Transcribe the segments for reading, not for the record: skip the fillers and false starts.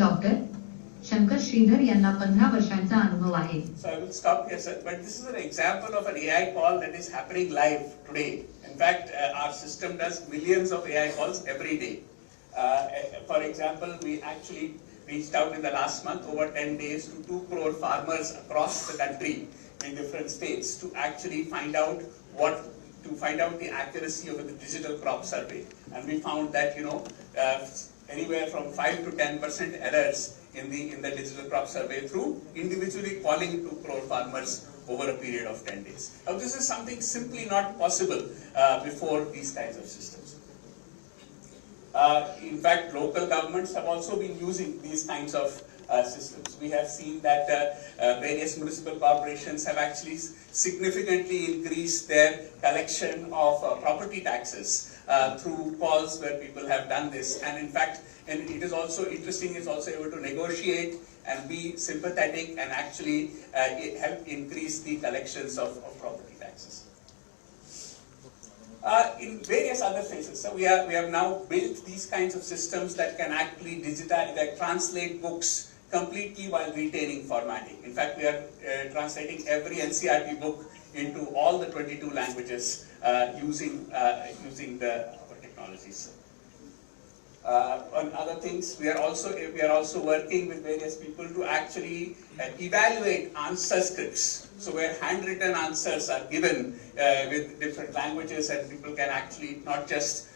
Doctor Shankar Shridhar यांना 15 वर्षांचा अनुभव आहे. So I will stop here, sir. But this is an example of an AI call that is happening live today. In fact, our system does millions of AI calls every day. For example, we actually reached out in the last month, over 10 days, to 2 crore farmers across the country in different states to actually find out the accuracy of the digital crop survey. And we found that, anywhere from 5 to 10% errors in the digital crop survey through individually calling 2 crore farmers over a period of 10 days. Now, this is something simply not possible before these kinds of systems. In fact, local governments have also been using these kinds of systems. We have seen that various municipal corporations have actually significantly increased their collection of property taxes through calls where people have done this. And in fact, and it is also interesting, it's also able to negotiate and be sympathetic and actually help increase the collections of property taxes. In various other phases, so we have now built these kinds of systems that can actually digitize, that translate books completely while retaining formatting. In fact, we are translating every NCERT book into all the 22 languages using the our technologies. On other things, we are also working with various people to actually evaluate answer scripts. So where handwritten answers are given with different languages, and people can actually not just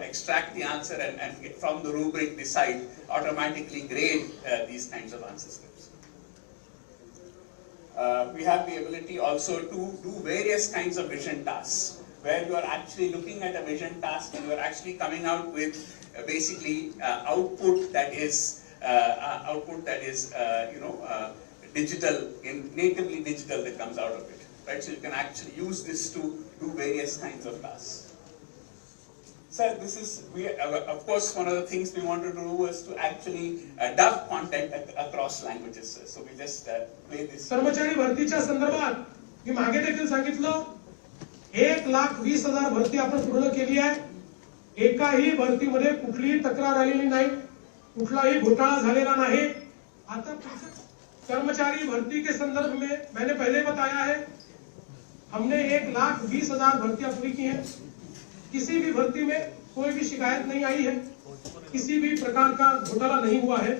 extract the answer and from the rubric decide, automatically grade these kinds of answer scripts. We have the ability also to do various kinds of vision tasks, where you are actually looking at a vision task and you are actually coming out with basically output that is digital, natively digital, that comes out of it, right? So you can actually use this to do various kinds of tasks. So this is, of course, one of the things we want to do was to actually dub content across languages. So we just play this. कर्मचारी भरतीच्या संदर्भात मी मागे देखील सांगितलं 1,20,000 भरती आपण पूर्ण केली आहे. एकाही भरतीमध्ये कुठलीही तक्रार आलेली नाही, कुठलाही घोटाळा झालेला नाही. आता कर्मचारी भर्ती के संदर्भ में मैंने पहले बताया है, हमने 1,20,000 भर्तियां पूरी की हैं. किसी भी भर्ती में कोई भी शिकायत नहीं आई है, किसी भी प्रकार का घोटाला नहीं हुआ है.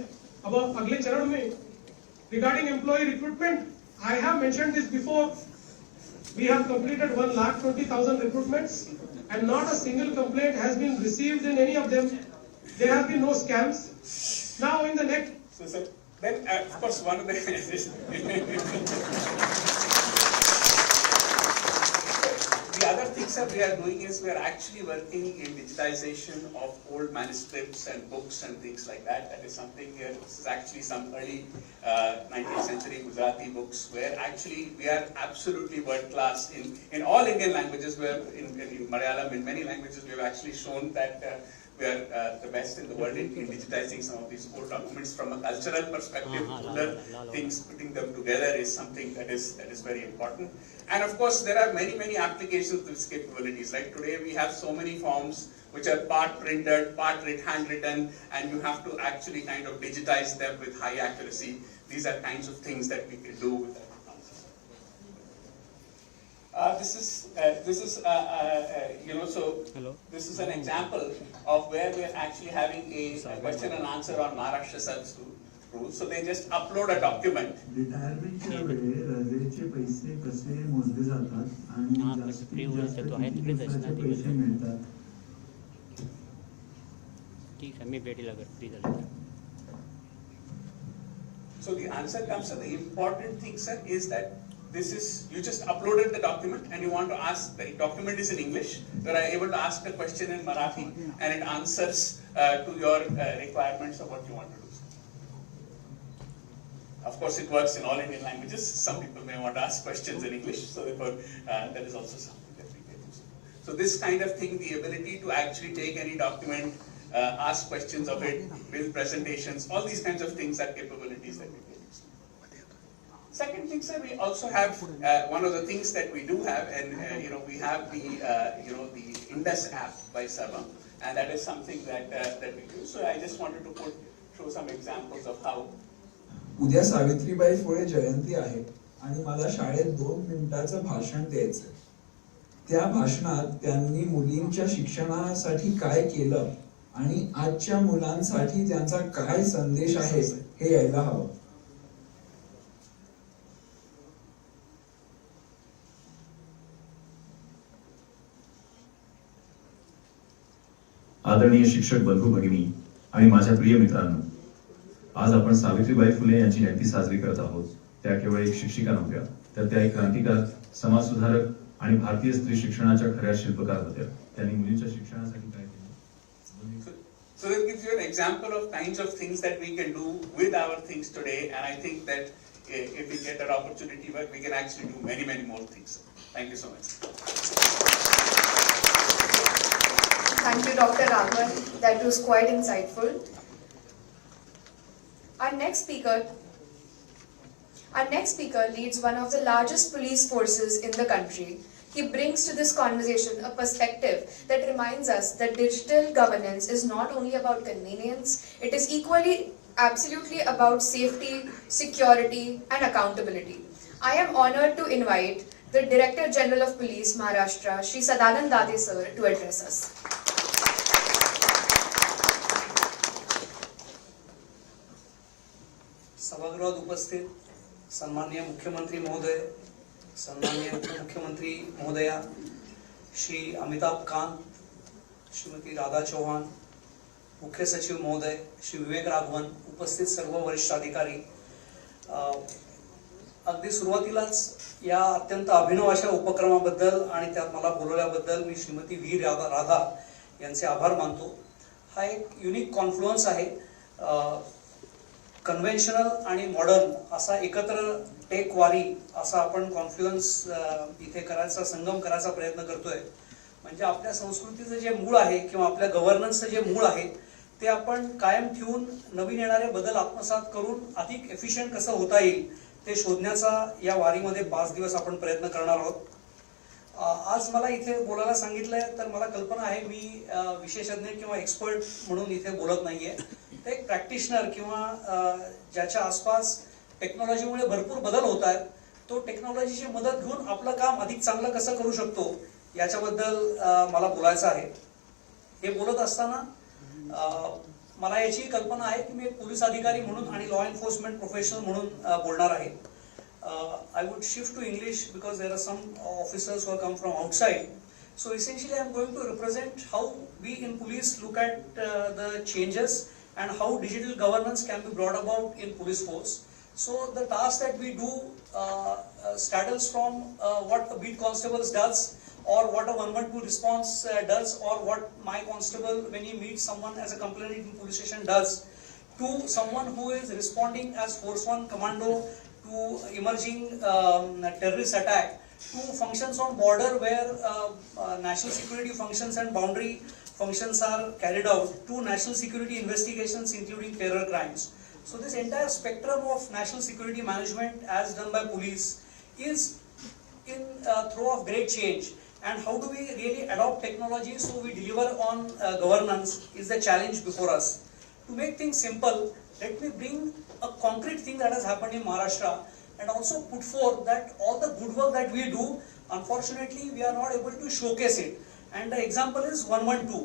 अब अगले चरण में regarding employ recruitment, I have mentioned this before, we have completed 1,20,000 recruitments and not a single complaint has been received in any of them. There have been no scams. Now in the next, so then of course one of the the other things that we are doing is we are actually working in digitization of old manuscripts and books and things like that. That is something here. This is actually some early 19th century Gujarati books, where actually we are absolutely world class in all Indian languages. Where in Malayalam, in many languages, we have actually shown that we are the best in the world in digitizing some of these old documents from a cultural perspective. Other things, putting them together is something that is very important. And of course, there are many applications of these capabilities. Like today, we have so many forms which are part printed, part handwritten, and you have to actually kind of digitize them with high accuracy. These are kinds of things that we can do with that technology. This is an example of where we are actually having a question and answer on Maharashtra Service rules. So they just upload a document. रिटायरमेंटच्या वेळी रजेचे पैसे कसे मोजले जातात आणि जास्तीत जास्त किती दिवसाचे पैसे मिळतात? ठीक है, मी भेटीला फ्री झालो. So the answer comes, the important thing, sir, is that this is, you just uploaded the document and you want to ask, the document is in English, you are able to ask a question in Marathi and it answers to your requirements of what you want to do. Of course, it works in all Indian languages. Some people may want to ask questions in English, so therefore that is also something that we can use. So this kind of thing, the ability to actually take any document, ask questions of it, build presentations, all these kinds of things are capabilities that we can use. Second thing, sir, we also have one of the things that we do have, and we have the Indus app by Sarvam, and that is something that we do. So I just wanted to show some examples of how. उद्या सावित्रीबाई फुले जयंती आहे आणि मला शाळेत 2 मिनिटाचं भाषण द्यायचं. त्या भाषणात त्यांनी मुलींच्या शिक्षणासाठी काय केलं आणि आजच्या मुलांसाठी त्यांचा काय संदेश आहे हे यायला हवं. आदरणीय शिक्षक बंधू भगिनी आणि माझ्या प्रिय मित्रांनो, आज आपण सावित्रीबाई फुले यांची जयंती साजरी करत आहोत. त्या केवळ एक शिक्षिका नव्हत्या, तर त्या एक क्रांतिकार, समाजसुधारक आणि भारतीय स्त्री शिक्षणाच्या खऱ्या शिल्पकार होत्या. त्यांनी मुलींच्या शिक्षणासाठी काय केलं? So that gives you an example of kinds of things that we can do with our things today, and I think that if we get that opportunity, we can actually do many, many more things. Thank you so much. Thank you, Dr. Raghavan. That was quite insightful. Our next speaker leads one of the largest police forces in the country. He brings to this conversation a perspective that reminds us that digital governance is not only about convenience, it is equally, absolutely about safety, security, and accountability. I am honored to invite the Director General of Police, Maharashtra, Shri Sadanand Dade sir, to address us. सभागृहात उपस्थित सन्माननीय मुख्यमंत्री महोदय, सन्माननीय उपमुख्यमंत्री महोदया, श्री अमिताभ कांत, श्रीमती राधा चौहान, मुख्य सचिव महोदय, श्री विवेक राघवन, उपस्थित सर्व वरिष्ठ अधिकारी, अगदी सुरुवातीलाच या अत्यंत अभिनव अशा उपक्रमाबद्दल आणि त्यात मला बोलवल्याबद्दल मी श्रीमती व्ही राधा यांचे आभार मानतो. हा एक युनिक कॉन्फ्लुअन्स आहे. कन्व्हेन्शनल आणि मॉडर्न असा एकत्र टेक वारी असा आपण कॉन्फ्लुअन्स इथे करायचा, संगम करायचा प्रयत्न करतोय. म्हणजे आपल्या संस्कृतीचं जे मूळ आहे किंवा आपल्या गव्हर्नन्सचं जे मूळ आहे ते आपण कायम ठेवून नवीन येणारे बदल आत्मसात करून अधिक एफिशियंट कसं होता येईल ते शोधण्याचा या वारीमध्ये 5 दिवस आपण प्रयत्न करणार आहोत. आज मला इथे बोलायला सांगितलंय तर मला कल्पना आहे मी विशेषज्ञ किंवा एक्सपर्ट म्हणून इथे बोलत नाहीये. ते एक प्रॅक्टिशनर किंवा ज्याच्या आसपास टेक्नॉलॉजीमुळे भरपूर बदल होत आहेत, तो टेक्नॉलॉजीची मदत घेऊन आपलं काम अधिक चांगलं कसं करू शकतो याच्याबद्दल मला बोलायचं आहे. हे बोलत असताना मला याची कल्पना आहे की मी एक पोलीस अधिकारी म्हणून आणि लॉ एन्फोर्समेंट प्रोफेशनल म्हणून बोलणार आहे. I would shift to English because there are some officers who have come from outside. So essentially I am going to represent how we in police look at the changes and how digital governance can be brought about in police force. So the task that we do straddles from what a beat constable does, or what a 112 response does, or what my constable when he meets someone as a complainant in police station does, to someone who is responding as Force 1 commando to emerging terrorist attack, to functions on border where national security functions and boundary functions are carried out, to national security investigations including terror crimes. So this entire spectrum of national security management as done by police is in throw of great change. And how do we really adopt technology so we deliver on governance is the challenge before us. To make things simple, let me bring a concrete thing that has happened in Maharashtra and also put forth that all the good work that we do, unfortunately we are not able to showcase it. And the example is 112.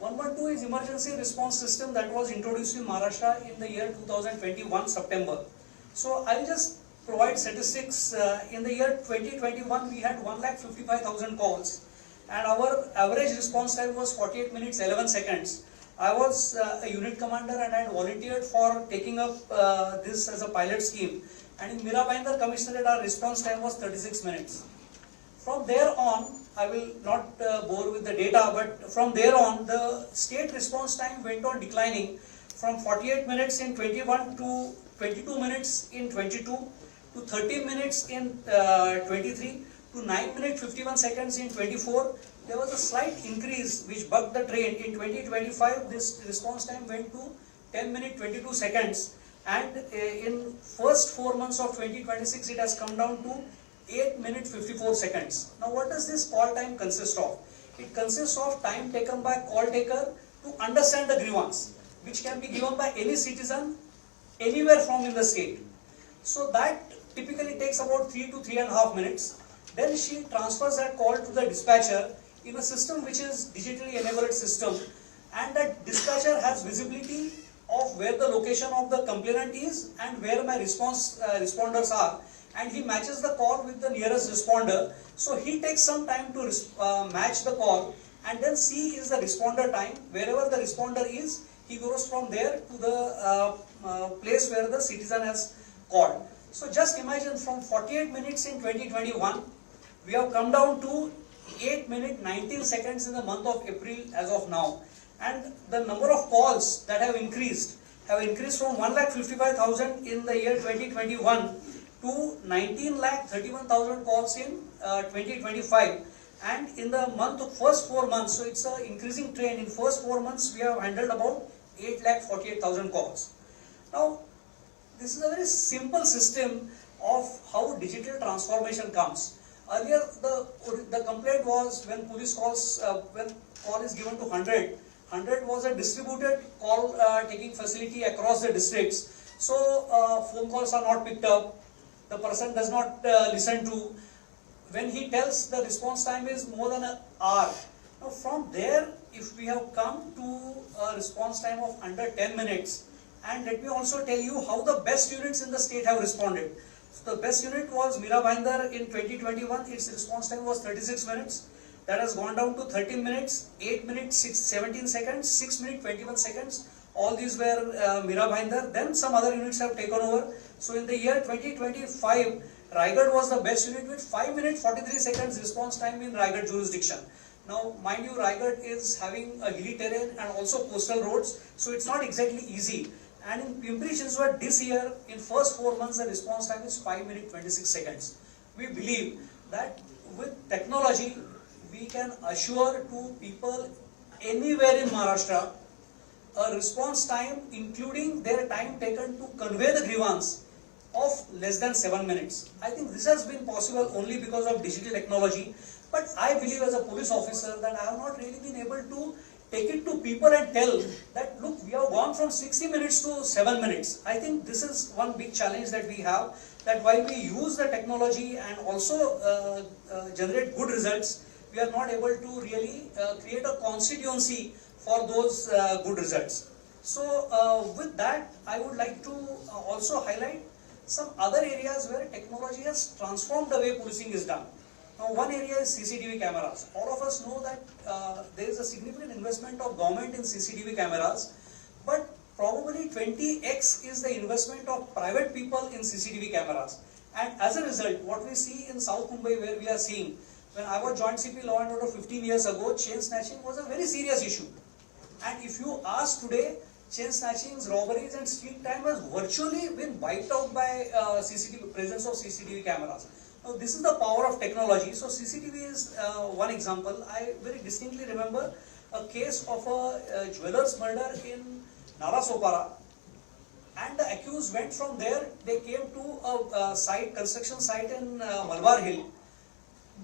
112 is emergency response system that was introduced in Maharashtra in the year 2021 September. So I'll just provide statistics. In the year 2021 we had 1,55,000 calls and our average response time was 48 minutes 11 seconds. I was a unit commander and I had volunteered for taking up this as a pilot scheme, and in Mira Bhayandar Commissionerate our response time was 36 minutes. From there on, I will not bore with the data, but from there on the state response time went on declining from 48 minutes in 21 to 22 minutes in 22 to 13 minutes in 23 to 9 minutes 51 seconds in 24. There was a slight increase which bucked the trend. In 2025, this response time went to 10 minutes 22 seconds, and in first 4 months of 2026, it has come down to 8 minutes 54 seconds. Now, what does this call time consist of? It consists of time taken by call taker to understand the grievance. which can be given by any citizen anywhere from in the state. So that typically takes about 3 to 3.5 minutes. Then she transfers that call to the dispatcher in a system which is digitally enabled system, and that dispatcher has visibility of where the location of the complainant is and where my responders are, and he matches the call with the nearest responder. So he takes some time to match the call, and then C is the responder time. Wherever the responder is, he goes from there to the place where the citizen has called. So just imagine, from 48 minutes in 2021, we have come down to 8 minutes 19 seconds in the month of April as of now. And the number of calls that have increased from 1,55,000 in the year 2021 to 19,31,000 calls in 2025. And in the first 4 months, so it's an increasing trend. In first 4 months, we have handled about 8,48,000 calls. Now, this is a very simple system of how digital transformation comes. Earlier, the complaint was when police calls, when call is given to 100 was a distributed call taking facility across the districts. So phone calls are not picked up, the person does not listen to. When he tells, the response time is more than an hour. Now from there, if we have come to a response time of under 10 minutes, and let me also tell you how the best units in the state have responded. So the best unit was Mira Bhayandar in 2021, its response time was 36 minutes. That has gone down to 13 minutes, 8 minutes, 17 seconds, 6 minutes, 21 seconds. All these were Mira Bhayandar. Then some other units have taken over. So in the year 2025, Raigad was the best unit with 5 minutes, 43 seconds response time in Raigad jurisdiction. Now, mind you, Raigad is having a hilly terrain and also coastal roads, so it's not exactly easy. And in Pimpri-Chinchwad this year, in first 4 months, the response time is 5 minutes, 26 seconds. We believe that with technology, we can assure to people anywhere in Maharashtra a response time, including their time taken to convey the grievance, of less than 7 minutes. I think this has been possible only because of digital technology. But I believe as a police officer that I have not really been able to take it to people and tell that, look, we have gone from 60 minutes to 7 minutes. I think this is one big challenge that we have, that while we use the technology and also generate good results, we are not able to really create a constituency for those good results. So with that, I would like to also highlight some other areas where technology has transformed the way policing is done. Now, one area is CCTV cameras. All of us know that there is a significant investment of government in CCTV cameras, but probably 20x is the investment of private people in CCTV cameras. And as a result, what we see in South Mumbai, where we are seeing, when I was Joint CP Law and Order 15 years ago, chain snatching was a very serious issue. And if you ask today, chain snatchings, robberies and street crime has virtually been wiped out by presence of CCTV cameras. Now this is the power of technology. So CCTV is one example. I very distinctly remember a case of a jeweller's murder in Narasopara, and the accused went from there. They came to a construction site in Malabar Hill.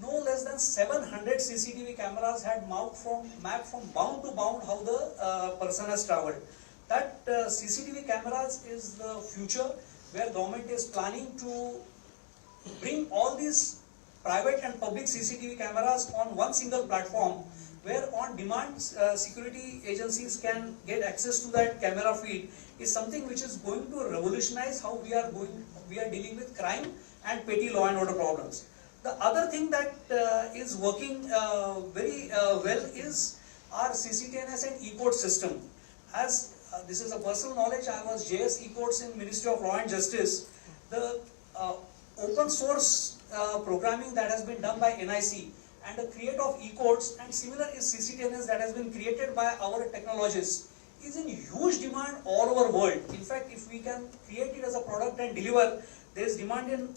No less than 700 CCTV cameras had mapped from bound to bound how the person has travelled. That CCTV cameras is the future, where government is planning to bring all these private and public CCTV cameras on one single platform, where on demand security agencies can get access to that camera feed, is something which is going to revolutionize how we are dealing with crime and petty law and order problems. The other thing that is working very well is our CCTNS and e-court system. As this is a personal knowledge, I was JS e-courts in Ministry of Law and Justice. The open source programming that has been done by NIC and the create of e-courts, and similar is CCTNS that has been created by our technologists, is in huge demand all over the world. In fact, if we can create it as a product and deliver, there is demand in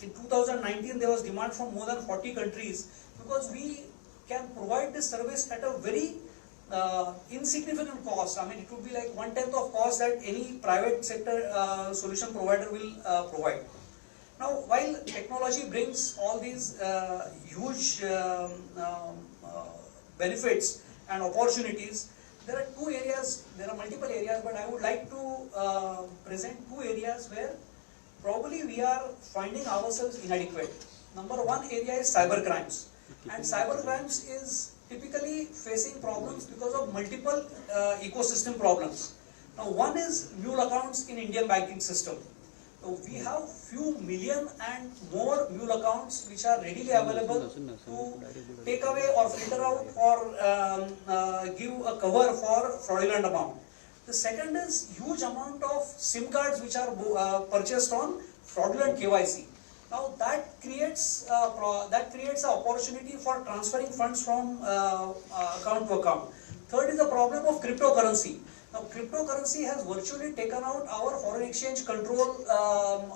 2019 there was demand from more than 40 countries, because we can provide this service at a very insignificant cost. I mean, it would be like 1/10 of cost that any private sector solution provider will provide. Now, while technology brings all these huge benefits and opportunities, there are two areas, there are multiple areas, but I would like to present two areas where probably we are finding ourselves inadequate. Number one area is cyber crimes, and cyber crimes is typically facing problems because of multiple ecosystem problems. Now, one is mule accounts in Indian banking system. So we have few million and more mule accounts which are readily available to take away or filter out or give a cover for fraudulent amount. The second is huge amount of SIM cards which are purchased on fraudulent KYC. Now that creates an opportunity for transferring funds from account to account. Third is the problem of cryptocurrency. Now cryptocurrency has virtually taken out our foreign exchange control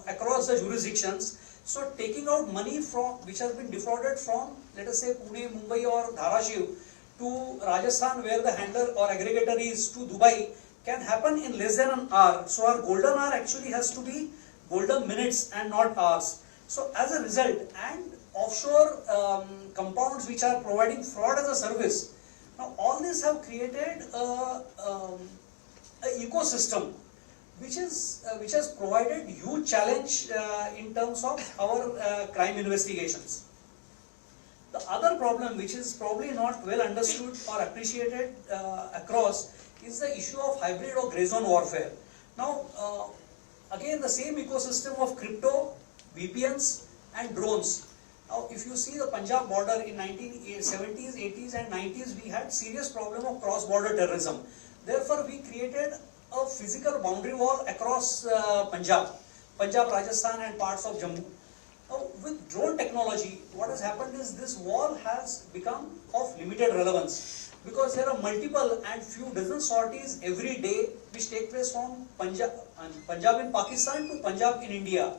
across the jurisdictions. So taking out money from which has been defrauded from, let us say, Pune, Mumbai or Dharashiv to Rajasthan, where the handler or aggregator is, to Dubai, can happen in less than an hour. So our golden hour actually has to be golden minutes and not hours. So as a result, and offshore compounds which are providing fraud as a service, now all this have created a ecosystem which has provided huge challenge in terms of our crime investigations. The other problem, which is probably not well understood or appreciated across, is the issue of hybrid or grey zone warfare. Now, again, the same ecosystem of crypto, VPNs and drones. Now, if you see the Punjab border in 1970s, 80s and 90s, we had serious problem of cross-border terrorism. Therefore, we created a physical boundary wall across Punjab, Rajasthan and parts of Jammu. Now, with drone technology, what has happened is this wall has become of limited relevance, because there are multiple and few dozen sorties every day which take place from Punjab in Pakistan to Punjab in India,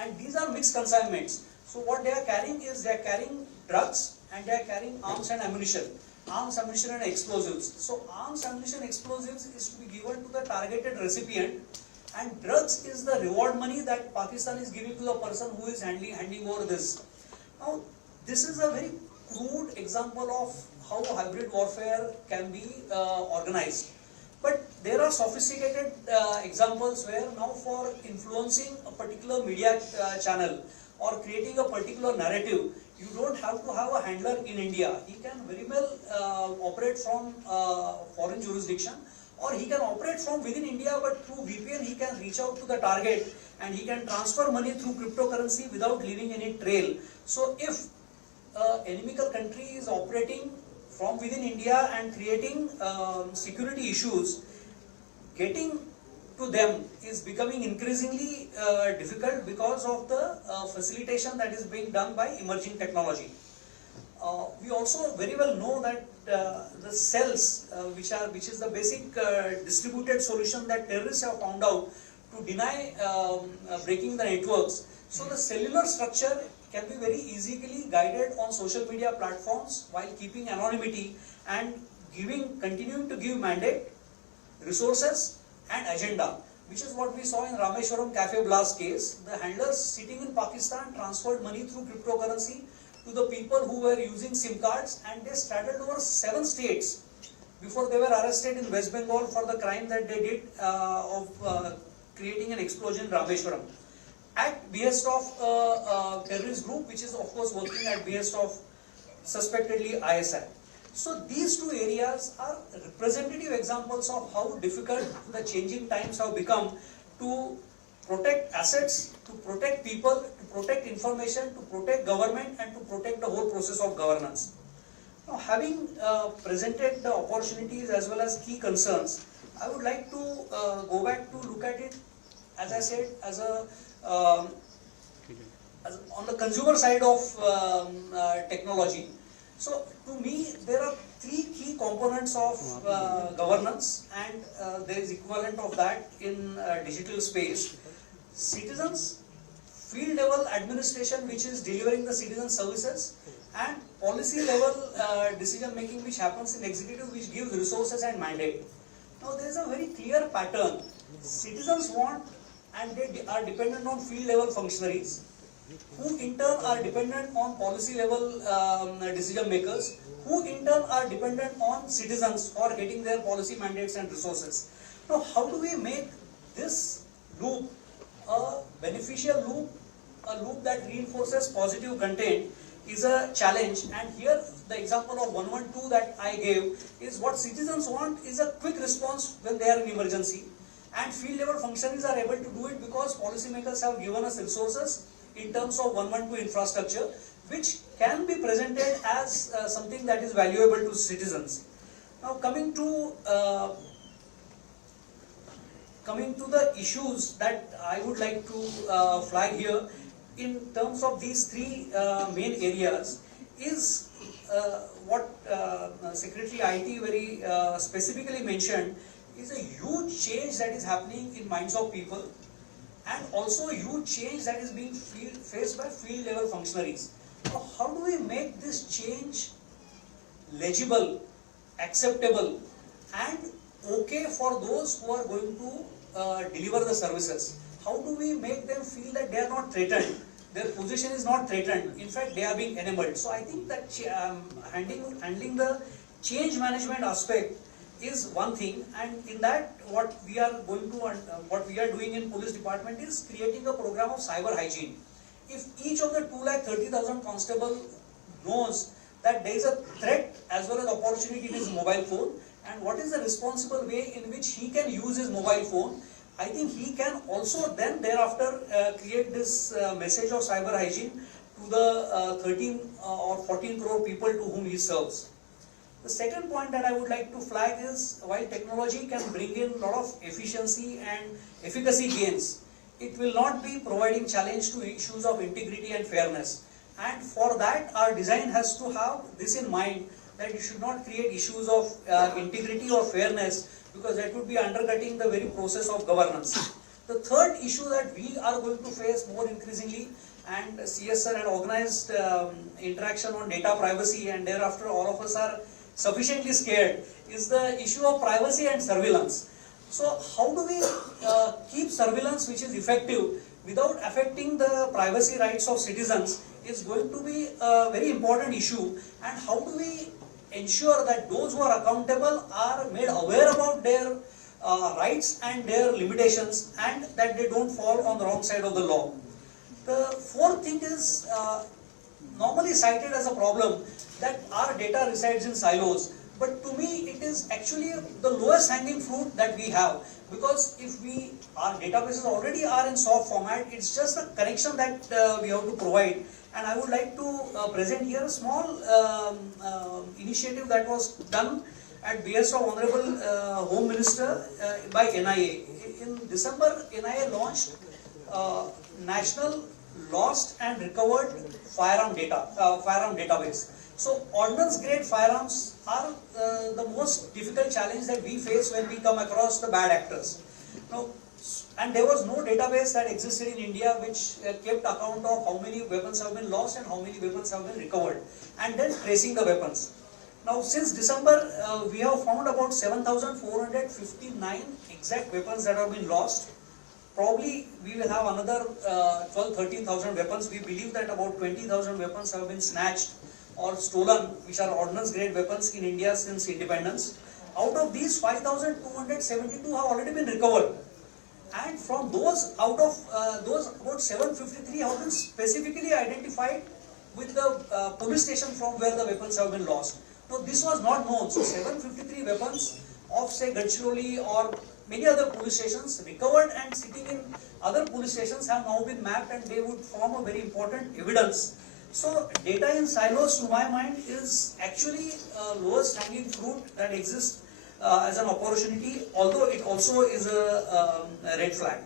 and these are mixed consignments. So what they are carrying is, they are carrying drugs and they are carrying arms and ammunition and explosives. So arms, ammunition, explosives is to be given to the targeted recipient, and drugs is the reward money that Pakistan is giving to the person who is handing over this. Now, this is a very crude example of how hybrid warfare can be organized. But there are sophisticated examples where now, for influencing a particular media channel or creating a particular narrative, you don't have to have a handler in India. He can very well operate from foreign jurisdiction, or he can operate from within India, but through VPN he can reach out to the target and he can transfer money through cryptocurrency without leaving any trail. So if an enemical country is operating from within India and creating security issues, getting to them is becoming increasingly difficult because of the facilitation that is being done by emerging technology. We also very well know that the cells, which is the basic distributed solution that terrorists have found out to deny breaking the networks. So the cellular structure can be very easily guided on social media platforms while keeping anonymity and continuing to give mandate, resources and agenda, which is what we saw in Rameshwaram Cafe Blast case. The handlers sitting in Pakistan transferred money through cryptocurrency to the people who were using SIM cards, and they straddled over 7 states before they were arrested in West Bengal for the crime that they did of creating an explosion in Rameshwaram at behest of a terrorist group, which is of course working at behest of suspectedly ISI. So these two areas are representative examples of how difficult the changing times have become to protect assets, to protect people, to protect information, to protect government and to protect the whole process of governance. Now, having presented the opportunities as well as key concerns, I would like to go back to look at it, as I said, as on the consumer side of technology. So to me, there are 3 key components of governance, and there is equivalent of that in digital space. Citizens, field level administration which is delivering the citizen services, and policy level decision making which happens in executive, which gives resources and mandate. Now there is a very clear pattern. Citizens want, and they are dependent on field level functionaries. who in turn are dependent on policy level decision makers, who in turn are dependent on citizens for getting their policy mandates and resources. Now, how do we make this loop a beneficial loop, a loop that reinforces positive content is a challenge. And here the example of 112 that I gave is what citizens want is a quick response when they are in emergency, and field level functionaries are able to do it because policymakers have given us resources in terms of 112 infrastructure, which can be presented as something that is valuable to citizens. Now coming to the issues that I would like to flag here in terms of these three main areas is what Secretary IT very specifically mentioned is a huge change that is happening in minds of people, and also a huge change that is being faced by field level functionaries. So how do we make this change legible, acceptable, and okay for those who are going to deliver the services? How do we make them feel that they are not threatened, their position is not threatened, in fact they are being enabled? So I think that handling the change management aspect is one thing, and in that what we are doing in police department is creating a program of cyber hygiene. If each of the 230,000 constable knows that there is a threat as well as opportunity in his mobile phone, and what is the responsible way in which he can use his mobile phone, I think he can also then thereafter create this message of cyber hygiene to the 13 or 14 crore people to whom he serves. The second point that I would like to flag is, while technology can bring in a lot of efficiency and efficacy gains, it will not be providing challenge to issues of integrity and fairness. And for that, our design has to have this in mind, that you should not create issues of integrity or fairness, because that would be undercutting the very process of governance. The third issue that we are going to face more increasingly, and CSR had organized interaction on data privacy, and thereafter all of us are sufficiently scared, is the issue of privacy and surveillance. So how do we keep surveillance which is effective without affecting the privacy rights of citizens is going to be a very important issue. And how do we ensure that those who are accountable are made aware about their rights and their limitations, and that they don't fall on the wrong side of the law. The fourth thing is normally cited as a problem that our data resides in silos, but to me it is actually the lowest hanging fruit that we have, because if our databases already are in soft format, it's just a connection that we have to provide. And I would like to present here a small initiative that was done at behest of Honorable Home Minister by NIA. In December, NIA launched National Lost and Recovered Firearm Database. So ordnance grade firearms are the most difficult challenge that we face when we come across the bad actors. Now, and there was no database that existed in India which kept account of how many weapons have been lost and how many weapons have been recovered, and then tracing the weapons. Now since December, we have found about 7,459 exact weapons that have been lost. Probably we will have another 12,000-13,000 weapons. We believe that about 20,000 weapons have been snatched or stolen, which are ordnance grade weapons in India since independence. Out of these, 5,272 have already been recovered. And from those, out of those, about 753 have been specifically identified with the police station from where the weapons have been lost. Now this was not known. So 753 weapons of say Gadchiroli or many other police stations recovered and sitting in other police stations have now been mapped, and they would form a very important evidence. So data in silos, to my mind, is actually lowest hanging fruit that exists as an opportunity, although it also is a red flag.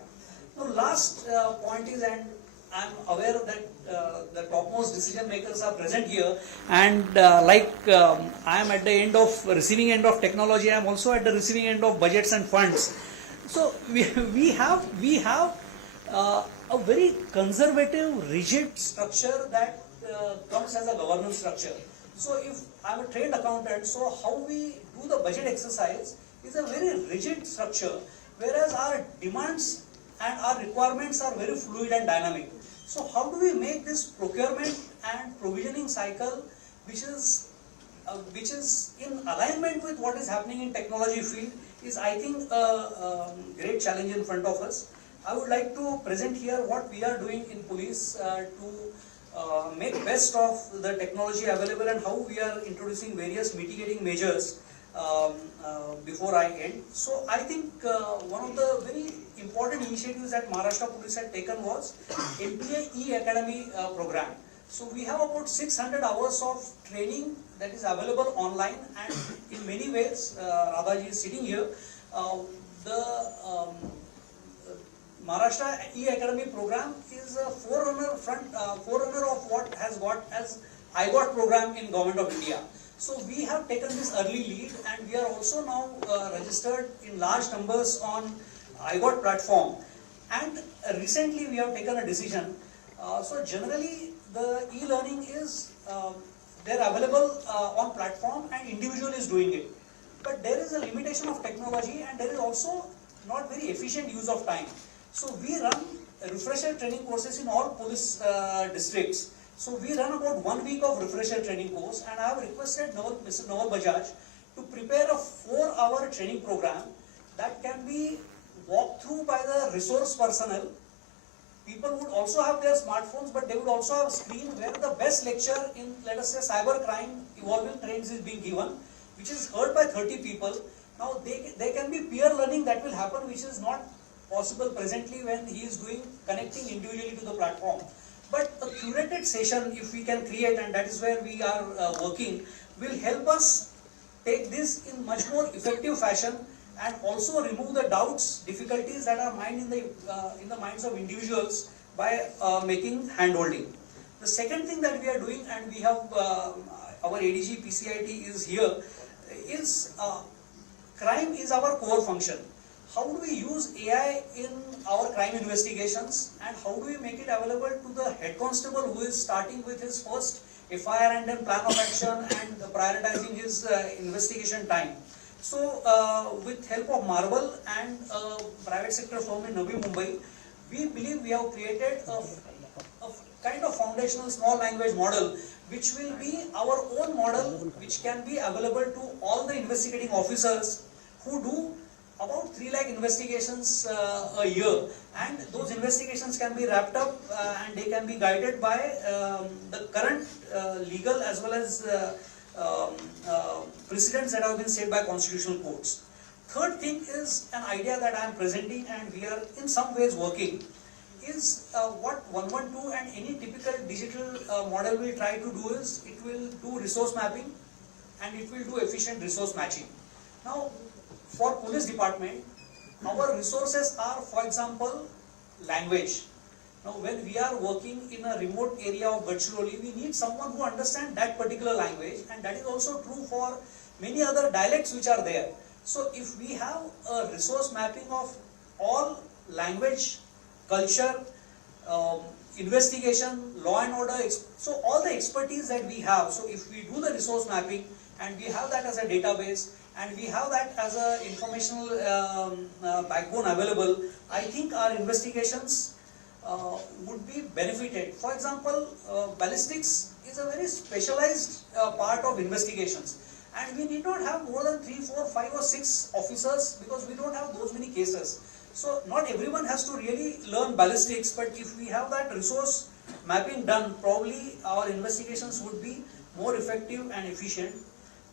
Now last point is, and I am aware that the topmost decision makers are present here, and I am at the end of receiving end of technology, I am also at the receiving end of budgets and funds. So we have a very conservative, rigid structure that comes as a governance structure. So if I am a trained accountant, so how we do the budget exercise is a very rigid structure, whereas our demands and our requirements are very fluid and dynamic. So how do we make this procurement and provisioning cycle, which is in alignment with what is happening in technology field, is I think a great challenge in front of us. I would like to present here what we are doing in police to make best of the technology available and how we are introducing various mitigating measures before I end. So I think one of the very important initiatives that Maharashtra Police had taken was MPA E-Academy program. So we have about 600 hours of training that is available online, and in many ways, Radhaji is sitting here. The Maharashtra E-Academy program is a forerunner of what has got as IGOT program in Government of India. So we have taken this early lead, and we are also now registered in large numbers on IGOT platform. And recently we have taken a decision. So generally the e-learning is they're available on platform and individual is doing it. But there is a limitation of technology, and there is also not very efficient use of time. So we run refresher training courses in all police districts. So we run about 1 week of refresher training course, and I have requested Mr. Naval Bajaj to prepare a 4-hour training program that can be walked through by the resource personnel. People would also have their smartphones, but they would also have a screen where the best lecture in, let us say, cyber crime evolving trends is being given, which is heard by 30 people. Now there can be peer learning that will happen, which is not possible presently when he is connecting individually to the platform. But a curated session, if we can create, and that is where we are working, will help us take this in much more effective fashion and also remove the doubts, difficulties that are in the minds of individuals by making handholding. The second thing that we are doing, and we have our ADG PCIT is here, is crime is our core function. How do we use AI in our crime investigations, and how do we make it available to the head constable who is starting with his first FIR and then plan of action and prioritizing his investigation time. So with help of Marvel and private sector firm in Navi Mumbai, we believe we have created a kind of foundational small language model, which will be our own model, which can be available to all the investigating officers who do about 3 lakh investigations a year, and those investigations can be wrapped up and they can be guided by the current legal as well as precedents that have been set by constitutional courts. Third thing is an idea that I am presenting, and we are in some ways working, is what 112 and any typical digital model will try to do is it will do resource mapping and it will do efficient resource matching. Now, for police department, our resources are, for example, language. Now, when we are working in a remote area of Gadchiroli, we need someone who understands that particular language, and that is also true for many other dialects which are there. So, if we have a resource mapping of all language, culture, investigation, law and order, so all the expertise that we have, so if we do the resource mapping and we have that as a database, and we have that as an informational backbone available, I think our investigations would be benefited. For example, ballistics is a very specialized part of investigations, and we need not have more than 3, 4, 5 or 6 officers because we don't have those many cases. So not everyone has to really learn ballistics, but if we have that resource mapping done, probably our investigations would be more effective and efficient.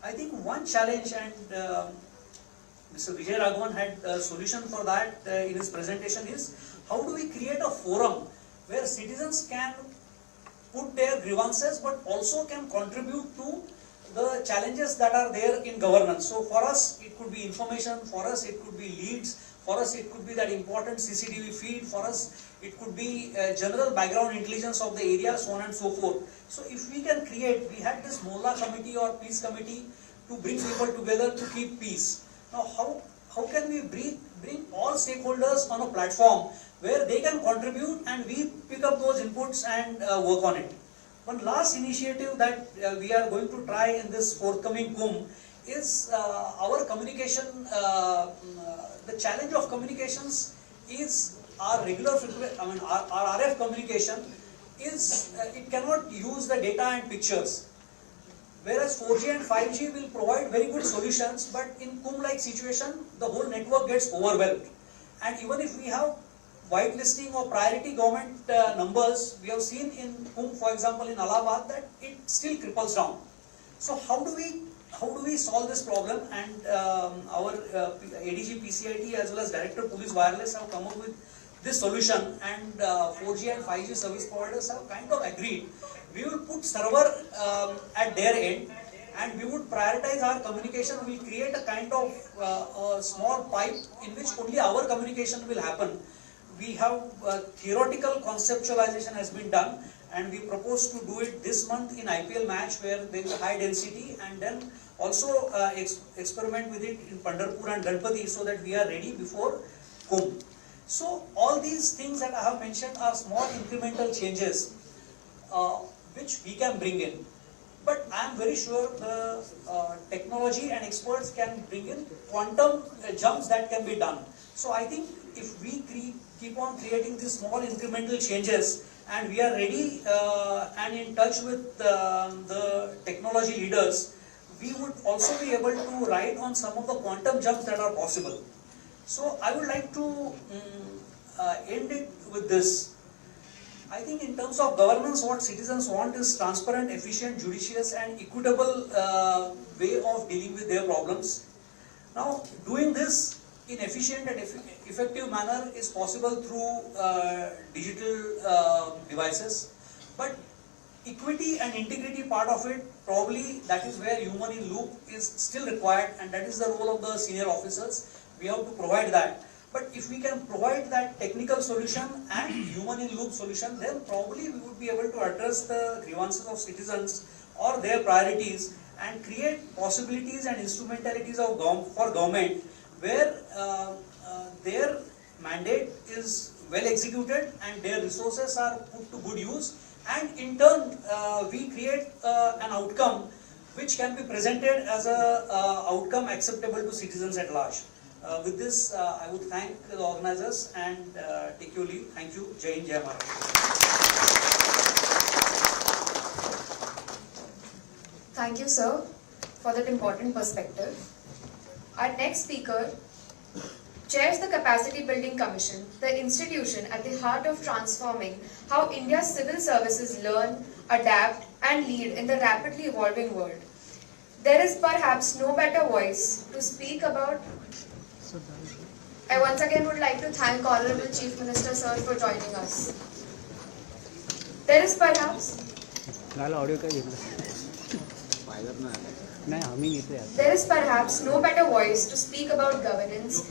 I think one challenge, and Mr. Vijay Raghavan had a solution for that in his presentation, is how do we create a forum where citizens can put their grievances but also can contribute to the challenges that are there in governance. So for us it could be information, for us it could be leads, for us it could be that important CCTV feed, for us it could be general background intelligence of the area, so on and so forth. So if we can create, we had this Mohalla committee or peace committee to bring people together to keep peace. Now how can we bring all stakeholders on a platform where they can contribute and we pick up those inputs and work on it. One last initiative that we are going to try in this forthcoming Kumbh is our communication. The challenge of communications is our regular, our RF communication, it cannot use the data and pictures. Whereas 4G and 5G will provide very good solutions, but in Kum-like situation, the whole network gets overwhelmed. And even if we have whitelisting or priority government numbers, we have seen in Kum, for example, in Allahabad, that it still cripples down. So how do we solve this problem? And our ADG PCIT as well as Director Police Wireless have come up with this solution, and 4G and 5G service providers have kind of agreed. We will put server at their end, and we would prioritize our communication. We will create a kind of a small pipe in which only our communication will happen. We have theoretical conceptualization has been done, and we propose to do it this month in IPL match where there is a high density, and then also experiment with it in Pandharpur and Ganpati so that we are ready before Kumbh. So all these things that I have mentioned are small incremental changes which we can bring in. But I am very sure the technology and experts can bring in quantum jumps that can be done. So I think if we keep on creating these small incremental changes, and we are ready and in touch with the technology leaders, we would also be able to ride on some of the quantum jumps that are possible. So I would like to end it with this. I think in terms of governance, what citizens want is transparent, efficient, judicious and equitable way of dealing with their problems. Now, doing this in efficient and effective manner is possible through digital devices, but equity and integrity part of it, probably that is where human in loop is still required, and that is the role of the senior officers. We have to provide that. But if we can provide that technical solution and human in loop solution, then probably we would be able to address the grievances of citizens or their priorities and create possibilities and instrumentalities of for government where their mandate is well executed and their resources are put to good use, and in turn we create an outcome which can be presented as a outcome acceptable to citizens at large. With this, I would thank the organizers and take your leave. Thank you. Jai Hind, Jai Maharashtra. Thank you, sir, for that important perspective. Our next speaker chairs the Capacity Building Commission, the institution at the heart of transforming how India's civil services learn, adapt, and lead in the rapidly evolving world. There is perhaps no better voice to speak about. I once again would like to thank Honorable Chief Minister, sir, for joining us. There is perhaps no better voice to speak about governance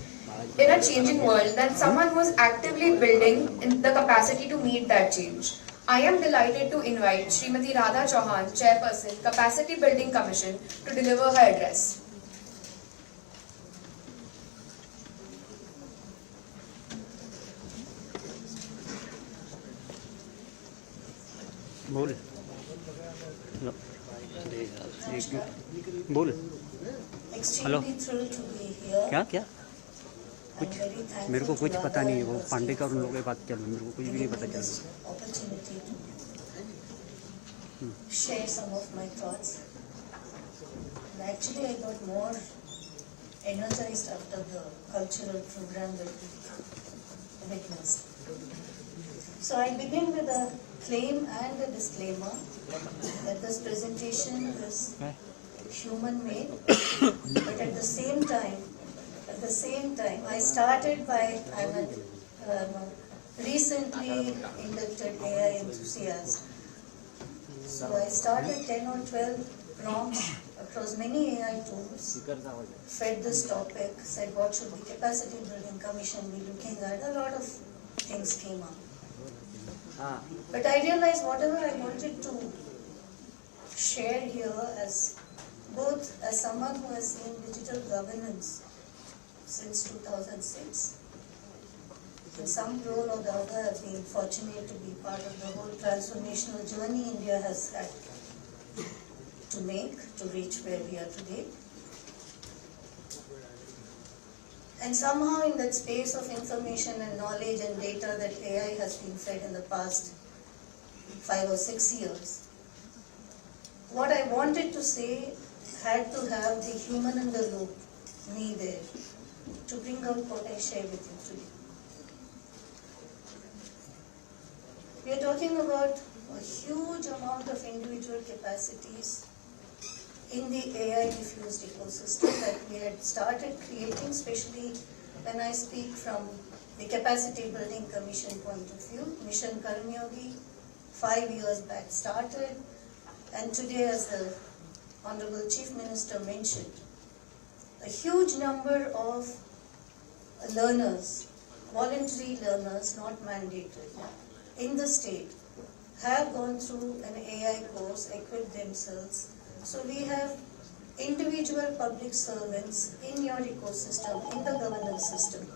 in a changing world than someone who is actively building in the capacity to meet that change. I am delighted to invite Srimati Radha Chauhan, Chairperson, Capacity Building Commission, to deliver her address. बोल बोल hello क्या क्या कुछ मेरे को कुछ पता नहीं है, वो पांडे का उन लोगों की बात चल रही है, मेरे को कुछ भी नहीं पता चल रहा। Share some of my thoughts. And actually, I got more energized after the cultural program that we witnessed. So I begin with a claim and a disclaimer that this presentation is human-made, but at the same time, I started by, I'm a recently inducted AI enthusiast. So I started 10 or 12 prompts across many AI tools, fed this topic, said what should the Capacity Building Commission be looking at. A lot of things came up. But I realized whatever I wanted to share here, as both as someone who has seen digital governance since 2006, in some role or the other I've been fortunate to be part of the whole transformational journey India has had to make to reach where we are today. And somehow in that space of information and knowledge and data that AI has been fed in the past, 5 or 6 years. What I wanted to say had to have the human in the loop, me there, to bring out what I share with you today. We are talking about a huge amount of individual capacities in the AI diffused ecosystem that we had started creating, especially when I speak from the Capacity Building Commission point of view. Mission Karmyogi 5 years back started, and today, as the Honorable Chief Minister mentioned, a huge number of learners, voluntary learners, not mandated, in the state have gone through an AI course, equipped themselves. So we have individual public servants in your ecosystem, in the governance system,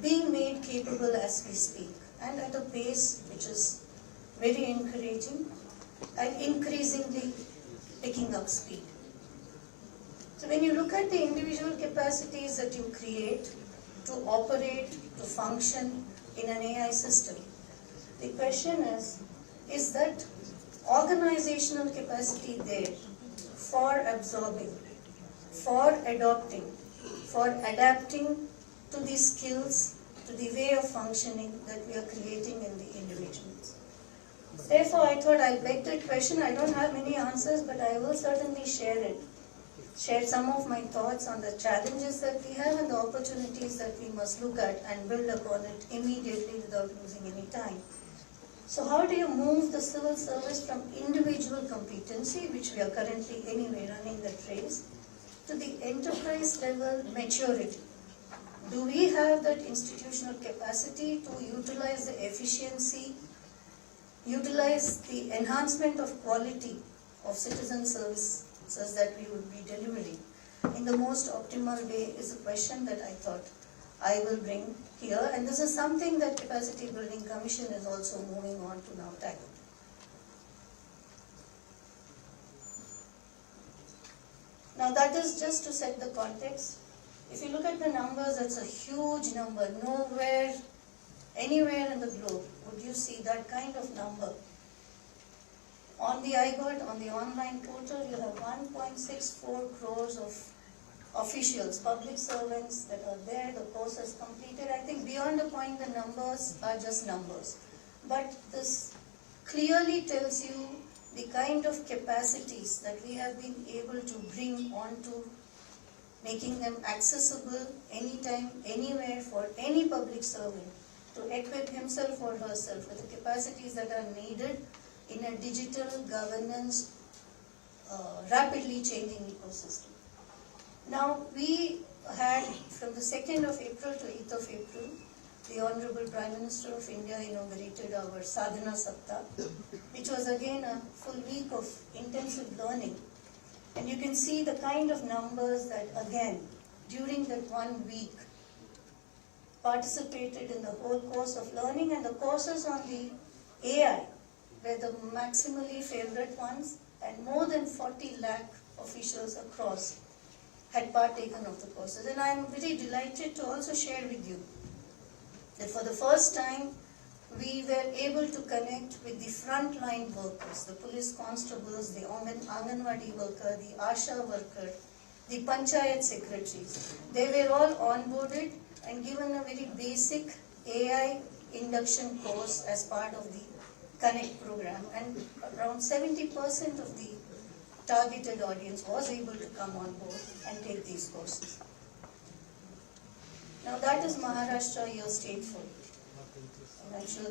being made capable as we speak, and at a pace which is very encouraging and increasingly picking up speed. So when you look at the individual capacities that you create to operate, to function in an AI system, the question is that organizational capacity there for absorbing, for adopting, for adapting to the skills, to the way of functioning that we are creating in the individuals. Therefore, I thought I'll beg that question. I don't have many answers, but I will certainly share some of my thoughts on the challenges that we have and the opportunities that we must look at and build upon it immediately without losing any time. So how do you move the civil service from individual competency, which we are currently anyway running that race, to the enterprise level maturity? Do we have that institutional capacity to utilize the efficiency, utilize the enhancement of quality of citizen services that we would be delivering in the most optimal way is a question that I thought I will bring here, and this is something that Capacity Building Commission is also moving on to now tackle. Now that is just to set the context. If you look at the numbers, that's a huge number. Nowhere, anywhere in the globe would you see that kind of number. On the iGOT, on the online portal, you have 1.64 crores of officials, public servants that are there, the course is completed. I think beyond the point the numbers are just numbers. But this clearly tells you the kind of capacities that we have been able to bring onto making them accessible anytime, anywhere for any public servant to equip himself or herself with the capacities that are needed in a digital governance, rapidly changing ecosystem. Now, we had from the 2nd of April to 8th of April, the Honorable Prime Minister of India inaugurated our Sadhana Saptah, which was again a full week of intensive learning. And you can see the kind of numbers that again, during that 1 week, participated in the whole course of learning, and the courses on the AI were the maximally favorite ones, and more than 40 lakh officials across had partaken of the courses. And I am very delighted to also share with you that for the first time we were able to connect with the frontline workers, the police constables, the Anganwadi worker, the ASHA worker, the Panchayat secretaries. They were all onboarded and given a very basic AI induction course as part of the Connect program, and around 70% of the targeted audience was able to come on board and take these courses. Now that is Maharashtra, your state for it. And I'm sure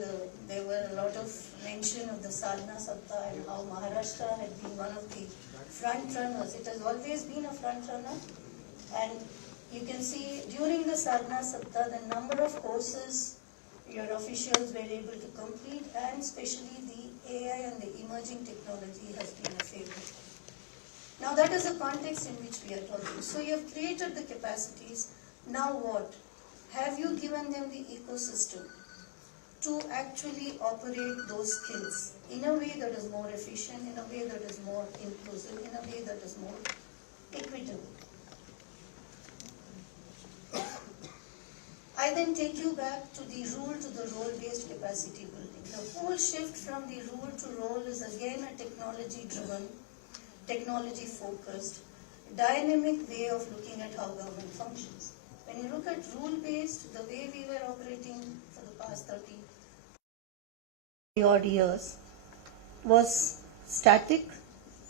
there were a lot of mention of the Sadhana Saptah and how Maharashtra had been one of the front runners. It has always been a front runner, and you can see during the Sadhana Saptah the number of courses your officials were able to complete, and especially the AI and the emerging technology has been a favorite. Now that is the context in which we are talking. So you have created the capacities. Now what? Have you given them the ecosystem to actually operate those skills in a way that is more efficient, in a way that is more inclusive, in a way that is more equitable? I then take you back to the role-based capacity building. The whole shift from the rule to role is again a technology-driven, technology-focused, dynamic way of looking at how government functions. When you look at rule-based, the way we were operating for the past 30 odd years was static,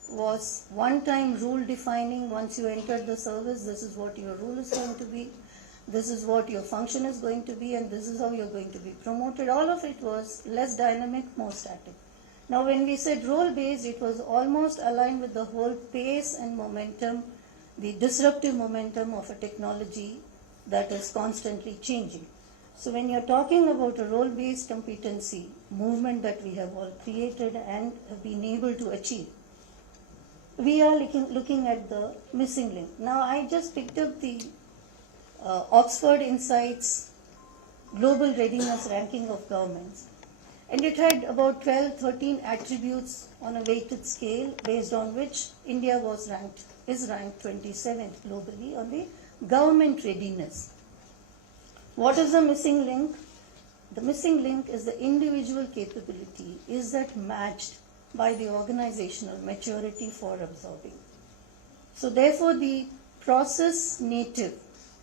was one-time rule defining. Once you entered the service, this is what your rule is going to be, this is what your function is going to be, and this is how you're going to be promoted. All of it was less dynamic, more static. Now when we said role-based, it was almost aligned with the whole pace and momentum, the disruptive momentum of a technology that is constantly changing. So when you're talking about a role-based competency movement that we have all created and have been able to achieve, we are looking at the missing link. Now I just picked up the Oxford Insights Global Readiness Ranking of Governments, and it had about 12-13 attributes on a weighted scale based on which India is ranked 27th globally on the government readiness. What is the missing link? The missing link is the individual capability. Is that matched by the organizational maturity for absorbing? So therefore the process native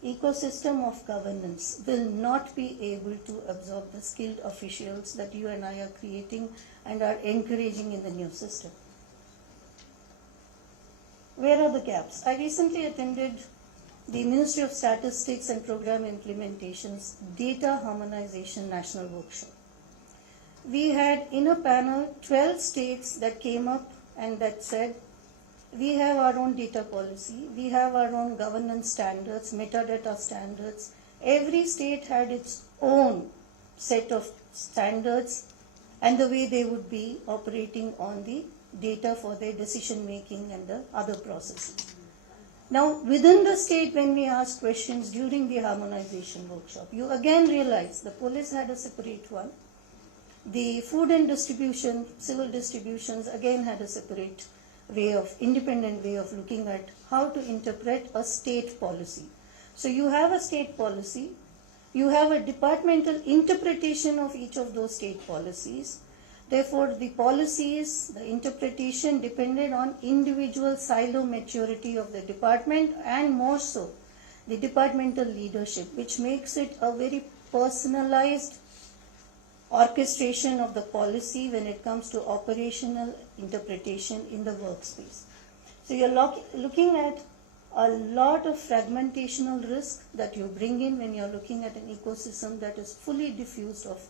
ecosystem of governance will not be able to absorb the skilled officials that you and I are creating and are encouraging in the new system. Where are the gaps? I recently attended the Ministry of Statistics and Program Implementation's Data Harmonization National Workshop. We had in a panel 12 states that came up and that said, we have our own data policy, we have our own governance standards, metadata standards. Every state had its own set of standards and the way they would be operating on the data for their decision making and the other processes. Now, within the state, when we asked questions during the harmonization workshop, you again realize the police had a separate one. The food and distribution, civil distributions again had a separate independent way of looking at how to interpret a state policy. So you have a state policy, you have a departmental interpretation of each of those state policies. Therefore, the policies, the interpretation depended on individual silo maturity of the department and more so the departmental leadership, which makes it a very personalized orchestration of the policy when it comes to operational interpretation in the workspace. So you're looking at a lot of fragmentational risk that you bring in when you're looking at an ecosystem that is fully diffused of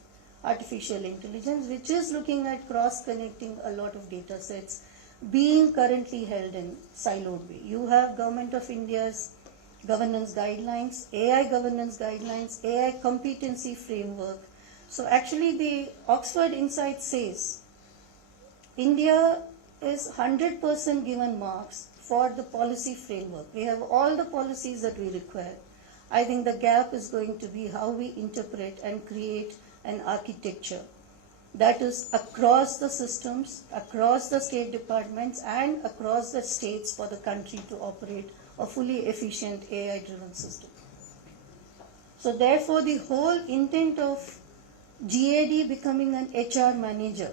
artificial intelligence, which is looking at cross-connecting a lot of data sets being currently held in siloed way. You have Government of India's governance guidelines, AI governance guidelines, AI competency framework. So actually the Oxford Insight says India is 100% given marks for the policy framework. We have all the policies that we require. I think the gap is going to be how we interpret and create an architecture that is across the systems, across the state departments and across the states for the country to operate a fully efficient AI-driven system. So therefore the whole intent of GAD becoming an HR manager,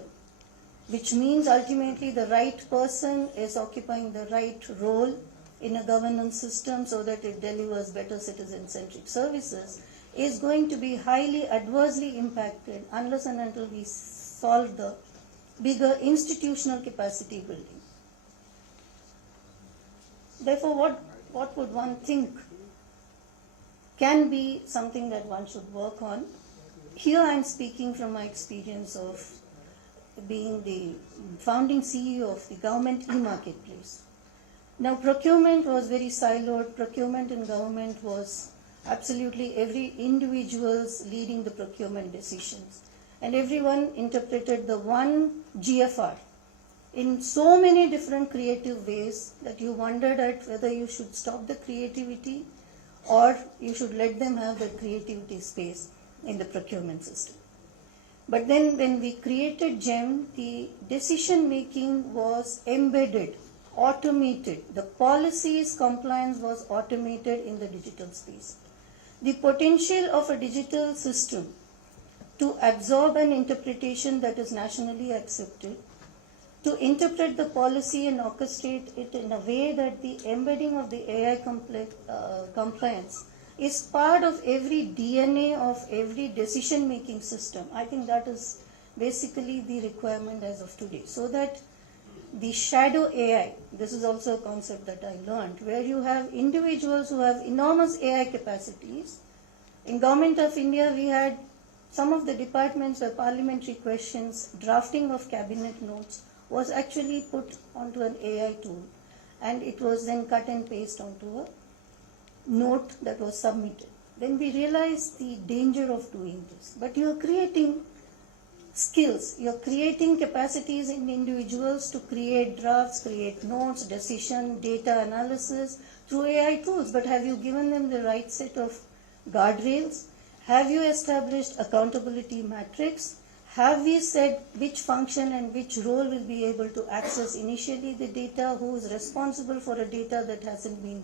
which means ultimately the right person is occupying the right role in a governance system so that it delivers better citizen-centric services, is going to be highly adversely impacted unless and until we solve the bigger institutional capacity building. Therefore, what would one think can be something that one should work on? Here I am speaking from my experience of being the founding CEO of the government e-marketplace. Now procurement was very siloed. Procurement in government was absolutely every individual's leading the procurement decisions. And everyone interpreted the one GFR in so many different creative ways that you wondered at whether you should stop the creativity or you should let them have the creativity space in the procurement system. But then when we created GEM, the decision making was embedded, automated. The policies compliance was automated in the digital space. The potential of a digital system to absorb an interpretation that is nationally accepted, to interpret the policy and orchestrate it in a way that the embedding of the AI compliance is part of every DNA of every decision-making system. I think that is basically the requirement as of today. So that the shadow AI, this is also a concept that I learned, where you have individuals who have enormous AI capacities. In Government of India, we had some of the departments where parliamentary questions, drafting of cabinet notes was actually put onto an AI tool, and it was then cut and paste onto a note that was submitted. Then we realized the danger of doing this. But you are creating skills, you are creating capacities in individuals to create drafts, create notes, decision, data analysis through AI tools. But have you given them the right set of guardrails? Have you established accountability matrix? Have we said which function and which role will be able to access initially the data, who is responsible for a data that hasn't been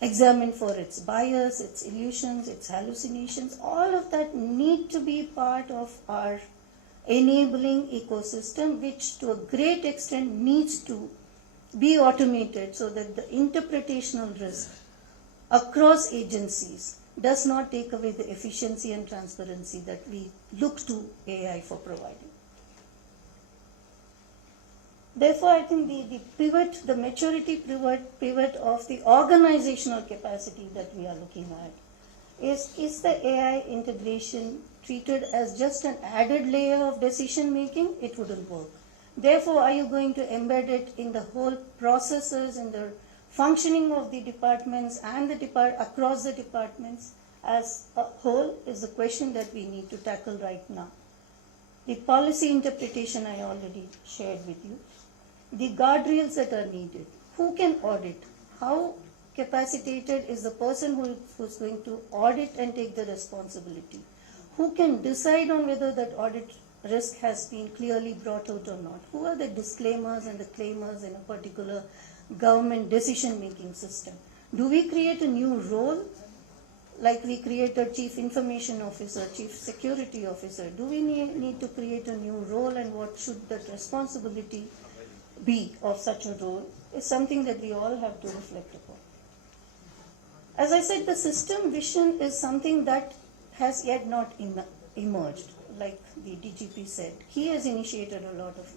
examined for its bias, its illusions, its hallucinations? All of that need to be part of our enabling ecosystem, which to a great extent needs to be automated so that the interpretational risk across agencies does not take away the efficiency and transparency that we look to AI for providing. Therefore, I think the pivot, the maturity pivot of the organizational capacity that we are looking at is the AI integration treated as just an added layer of decision making? It wouldn't work. Therefore, are you going to embed it in the whole processes and the functioning of the departments and across the departments as a whole is the question that we need to tackle right now. The policy interpretation I already shared with you. The guardrails that are needed. Who can audit? How capacitated is the person who's going to audit and take the responsibility? Who can decide on whether that audit risk has been clearly brought out or not? Who are the disclaimers and the claimers in a particular government decision-making system? Do we create a new role, like we created Chief Information Officer, Chief Security Officer? Do we need to create a new role, and what should that responsibility be of such a role is something that we all have to reflect upon. As I said, the system vision is something that has yet not emerged. Like the DGP said, he has initiated a lot of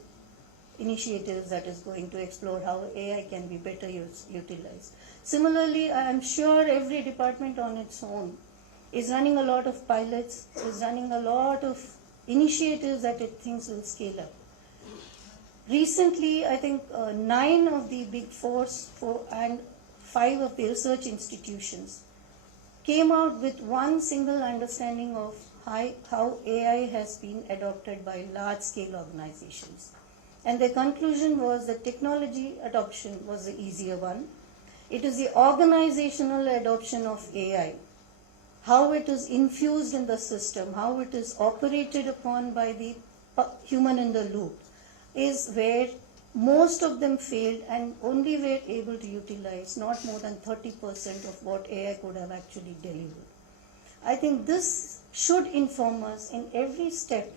initiatives that is going to explore how AI can be better utilized. Similarly, I am sure every department on its own is running a lot of pilots, is running a lot of initiatives that it thinks will scale up. Recently, I think 9 of the big 4 and 5 of the research institutions came out with one single understanding of how AI has been adopted by large-scale organizations. And the conclusion was that technology adoption was the easier one. It is the organizational adoption of AI, how it is infused in the system, how it is operated upon by the human in the loop, is where most of them failed and only were able to utilize not more than 30% of what AI could have actually delivered. I think this should inform us in every step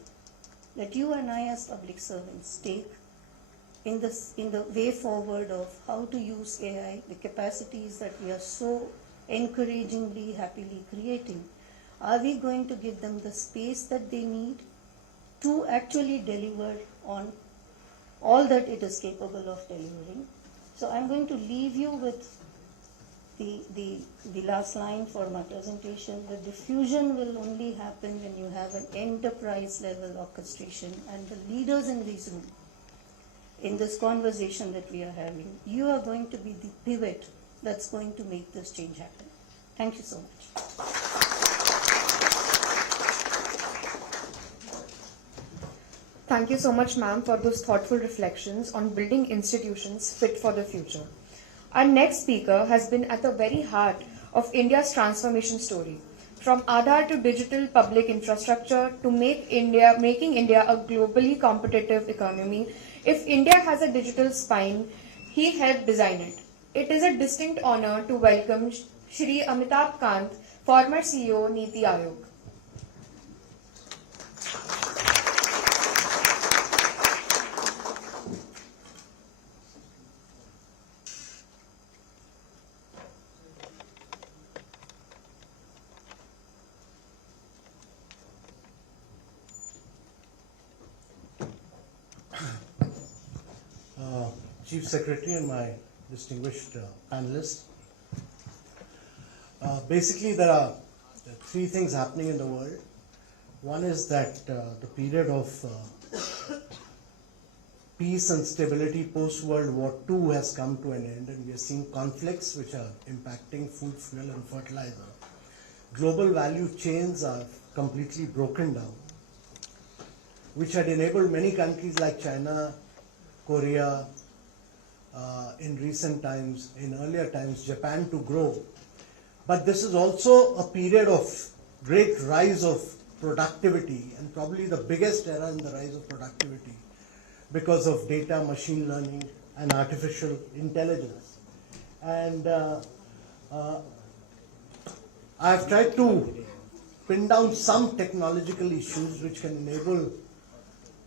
that you and I as public servants take in the way forward of how to use AI, the capacities that we are so encouragingly, happily creating. Are we going to give them the space that they need to actually deliver on all that it is capable of delivering? So I'm going to leave you with the last line for my presentation. The diffusion will only happen when you have an enterprise level orchestration, and the leaders in this room, in this conversation that we are having, you are going to be the pivot that's going to make this change happen. Thank you so much. Thank you so much, ma'am, for those thoughtful reflections on building institutions fit for the future. Our next speaker has been at the very heart of India's transformation story. From Aadhaar to digital public infrastructure to making India a globally competitive economy, if India has a digital spine, he helped design it. It is a distinct honor to welcome Shri Amitabh Kant, former CEO, Niti Aayog. Chief Secretary and my distinguished panelists. Basically, there are three things happening in the world. One is that the period of peace and stability post-World War II has come to an end, and we are seeing conflicts which are impacting food, fuel and fertilizer. Global value chains are completely broken down, which had enabled many countries like China, Korea, in recent times, in earlier times, Japan to grow. But this is also a period of great rise of productivity, and probably the biggest era in the rise of productivity because of data, machine learning and artificial intelligence. And I've tried to pin down some technological issues which can enable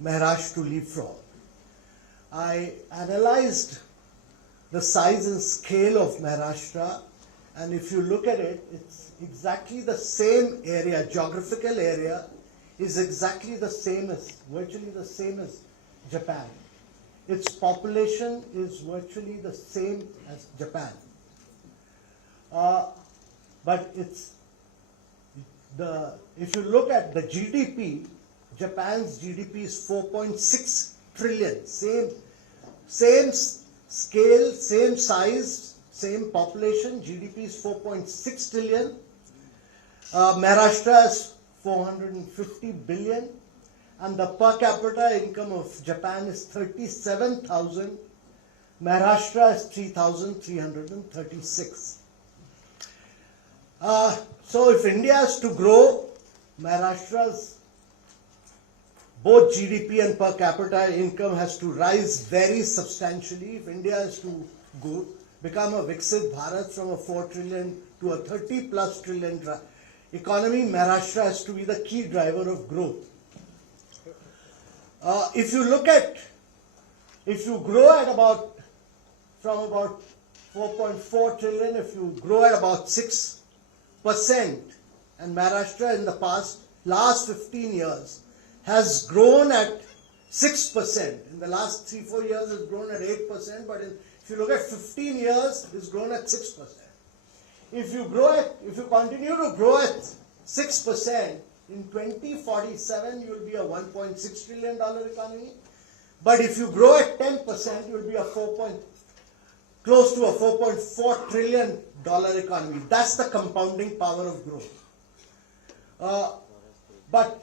Maharashtra to leapfrog. I analyzed the size and scale of Maharashtra, and if you look at it, it's exactly the same area, geographical area is exactly the same as, virtually the same as Japan. Its population is virtually the same as Japan. But if you look at the GDP, Japan's GDP is 4.6 trillion. Same scale, same size, same population. GDP is 4.6 trillion. Maharashtra is 450 billion. And the per capita income of Japan is 37,000. Maharashtra is 3,336. So if India is to grow, Maharashtra's both GDP and per capita income has to rise very substantially. If India is to become a Viksit Bharat from a 4 trillion to a 30 plus trillion economy, Maharashtra has to be the key driver of growth. If you grow at from about 4.4 trillion, if you grow at about 6%, and Maharashtra in the last 15 years has grown at 6%. In the last 3-4 years it's grown at 8%, but if you look at 15 years, it's grown at 6%. If you continue to grow at 6%, in 2047 you will be a $1.6 trillion economy. But if you grow at 10%, you will be close to a $4.4 trillion economy. That's the compounding power of growth. But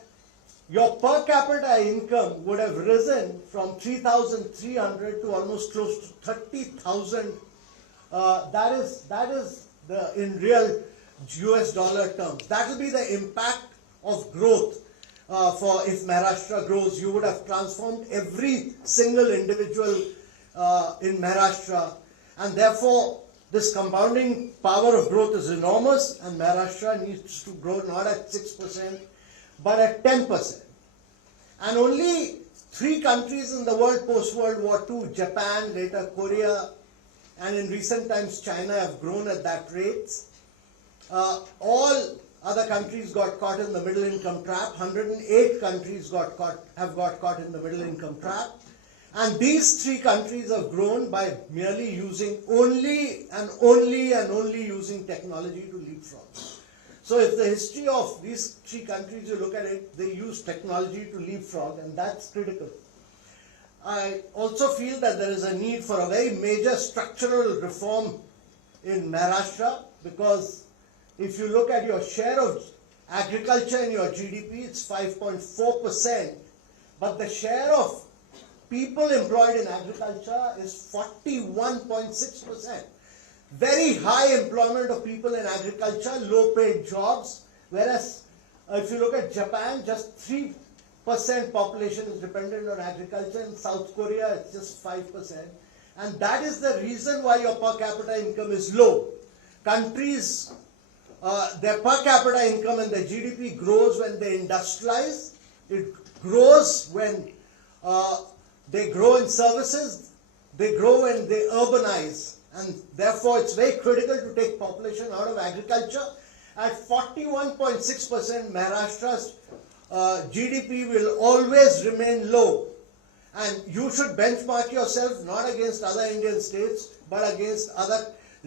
your per capita income would have risen from 3,300 to almost close to 30,000. That is in real US dollar terms. That will be the impact of growth. For if Maharashtra grows, you would have transformed every single individual in Maharashtra, and therefore this compounding power of growth is enormous, and Maharashtra needs to grow not at 6% but at 10%. And only 3 countries in the world post-World War II, Japan, later Korea, and in recent times China, have grown at that rate. All other countries got caught in the middle income trap. 108 countries have got caught in the middle income trap. And these 3 countries have grown by merely using only using technology to leapfrog. So if the history of these 3 countries, you look at it, they use technology to leapfrog, and that's critical. I also feel that there is a need for a very major structural reform in Maharashtra, because if you look at your share of agriculture in your GDP, it's 5.4%, but the share of people employed in agriculture is 41.6%. Very high employment of people in agriculture, low paid jobs, whereas if you look at Japan, just 3% population is dependent on agriculture. In South Korea, it's just 5%. And that is the reason why your per capita income is low. Countries, their per capita income and their GDP grows when they industrialize. It grows when they grow in services. They grow when they urbanize. And therefore, it's very critical to take population out of agriculture. At 41.6%, Maharashtra's GDP will always remain low. And you should benchmark yourself not against other Indian states, but against other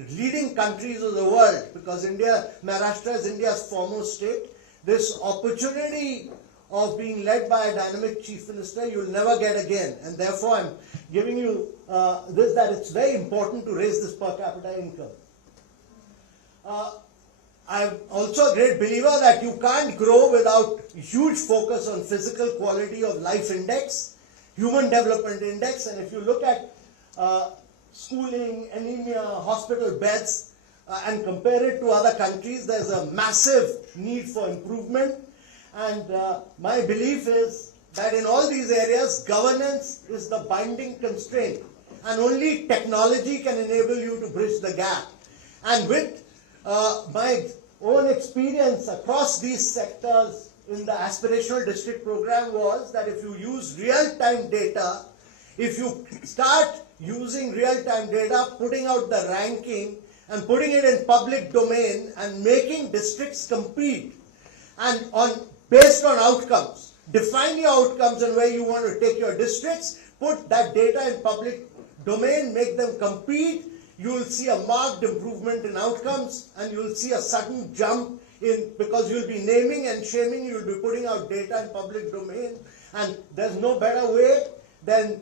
leading countries of the world, because Maharashtra is India's foremost state. This opportunity of being led by a dynamic chief minister you'll never get again, and therefore I'm giving you this, that it's very important to raise this per capita income. I'm also a great believer that you can't grow without huge focus on physical quality of life index, human development index, and if you look at schooling, anemia, hospital beds, and compare it to other countries, there's a massive need for improvement. And my belief is that in all these areas, governance is the binding constraint, and only technology can enable you to bridge the gap. And with my own experience across these sectors in the aspirational district program was that if you use real-time data, if you start using real-time data, putting out the ranking and putting it in public domain and making districts compete and based on outcomes, define your outcomes and where you want to take your districts, put that data in public domain, make them compete, you will see a marked improvement in outcomes, and you will see a sudden jump in, because you will be naming and shaming, you will be putting out data in public domain, and there's no better way than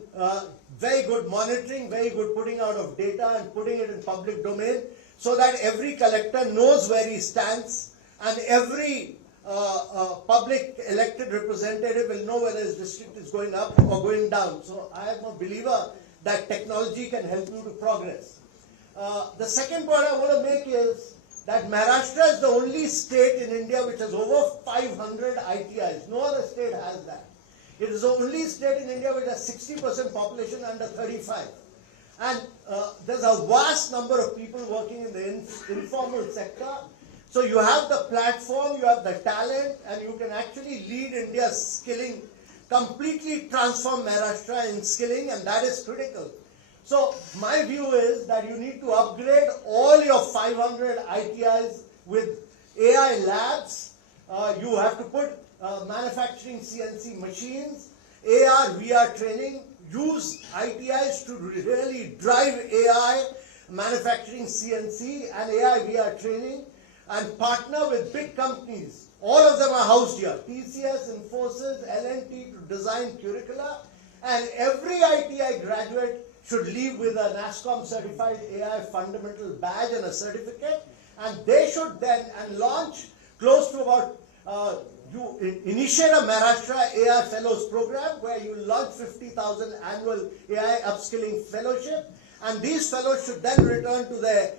very good monitoring, very good putting out of data and putting it in public domain, so that every collector knows where he stands, and every public elected representative will know whether his district is going up or going down. So I am a believer that technology can help you to progress. The second point I want to make is that Maharashtra is the only state in India which has over 500 ITIs. No other state has that. It is the only state in India which has 60% population under 35. And there's a vast number of people working in the informal sector. So you have the platform, you have the talent, and you can actually lead India's skilling, completely transform Maharashtra in skilling, and that is critical. So my view is that you need to upgrade all your 500 ITIs with AI labs. You have to put manufacturing CNC machines, AR, VR training, use ITIs to really drive AI, manufacturing CNC and AI, VR training, and partner with big companies. All of them are housed here. TCS, Infosys, L&T to design curricula, and every ITI graduate should leave with a NASSCOM certified AI fundamental badge and a certificate, and they should then launch close to about, you initiate a Maharashtra AI Fellows program where you launch 50,000 annual AI upskilling fellowship, and these fellows should then return to their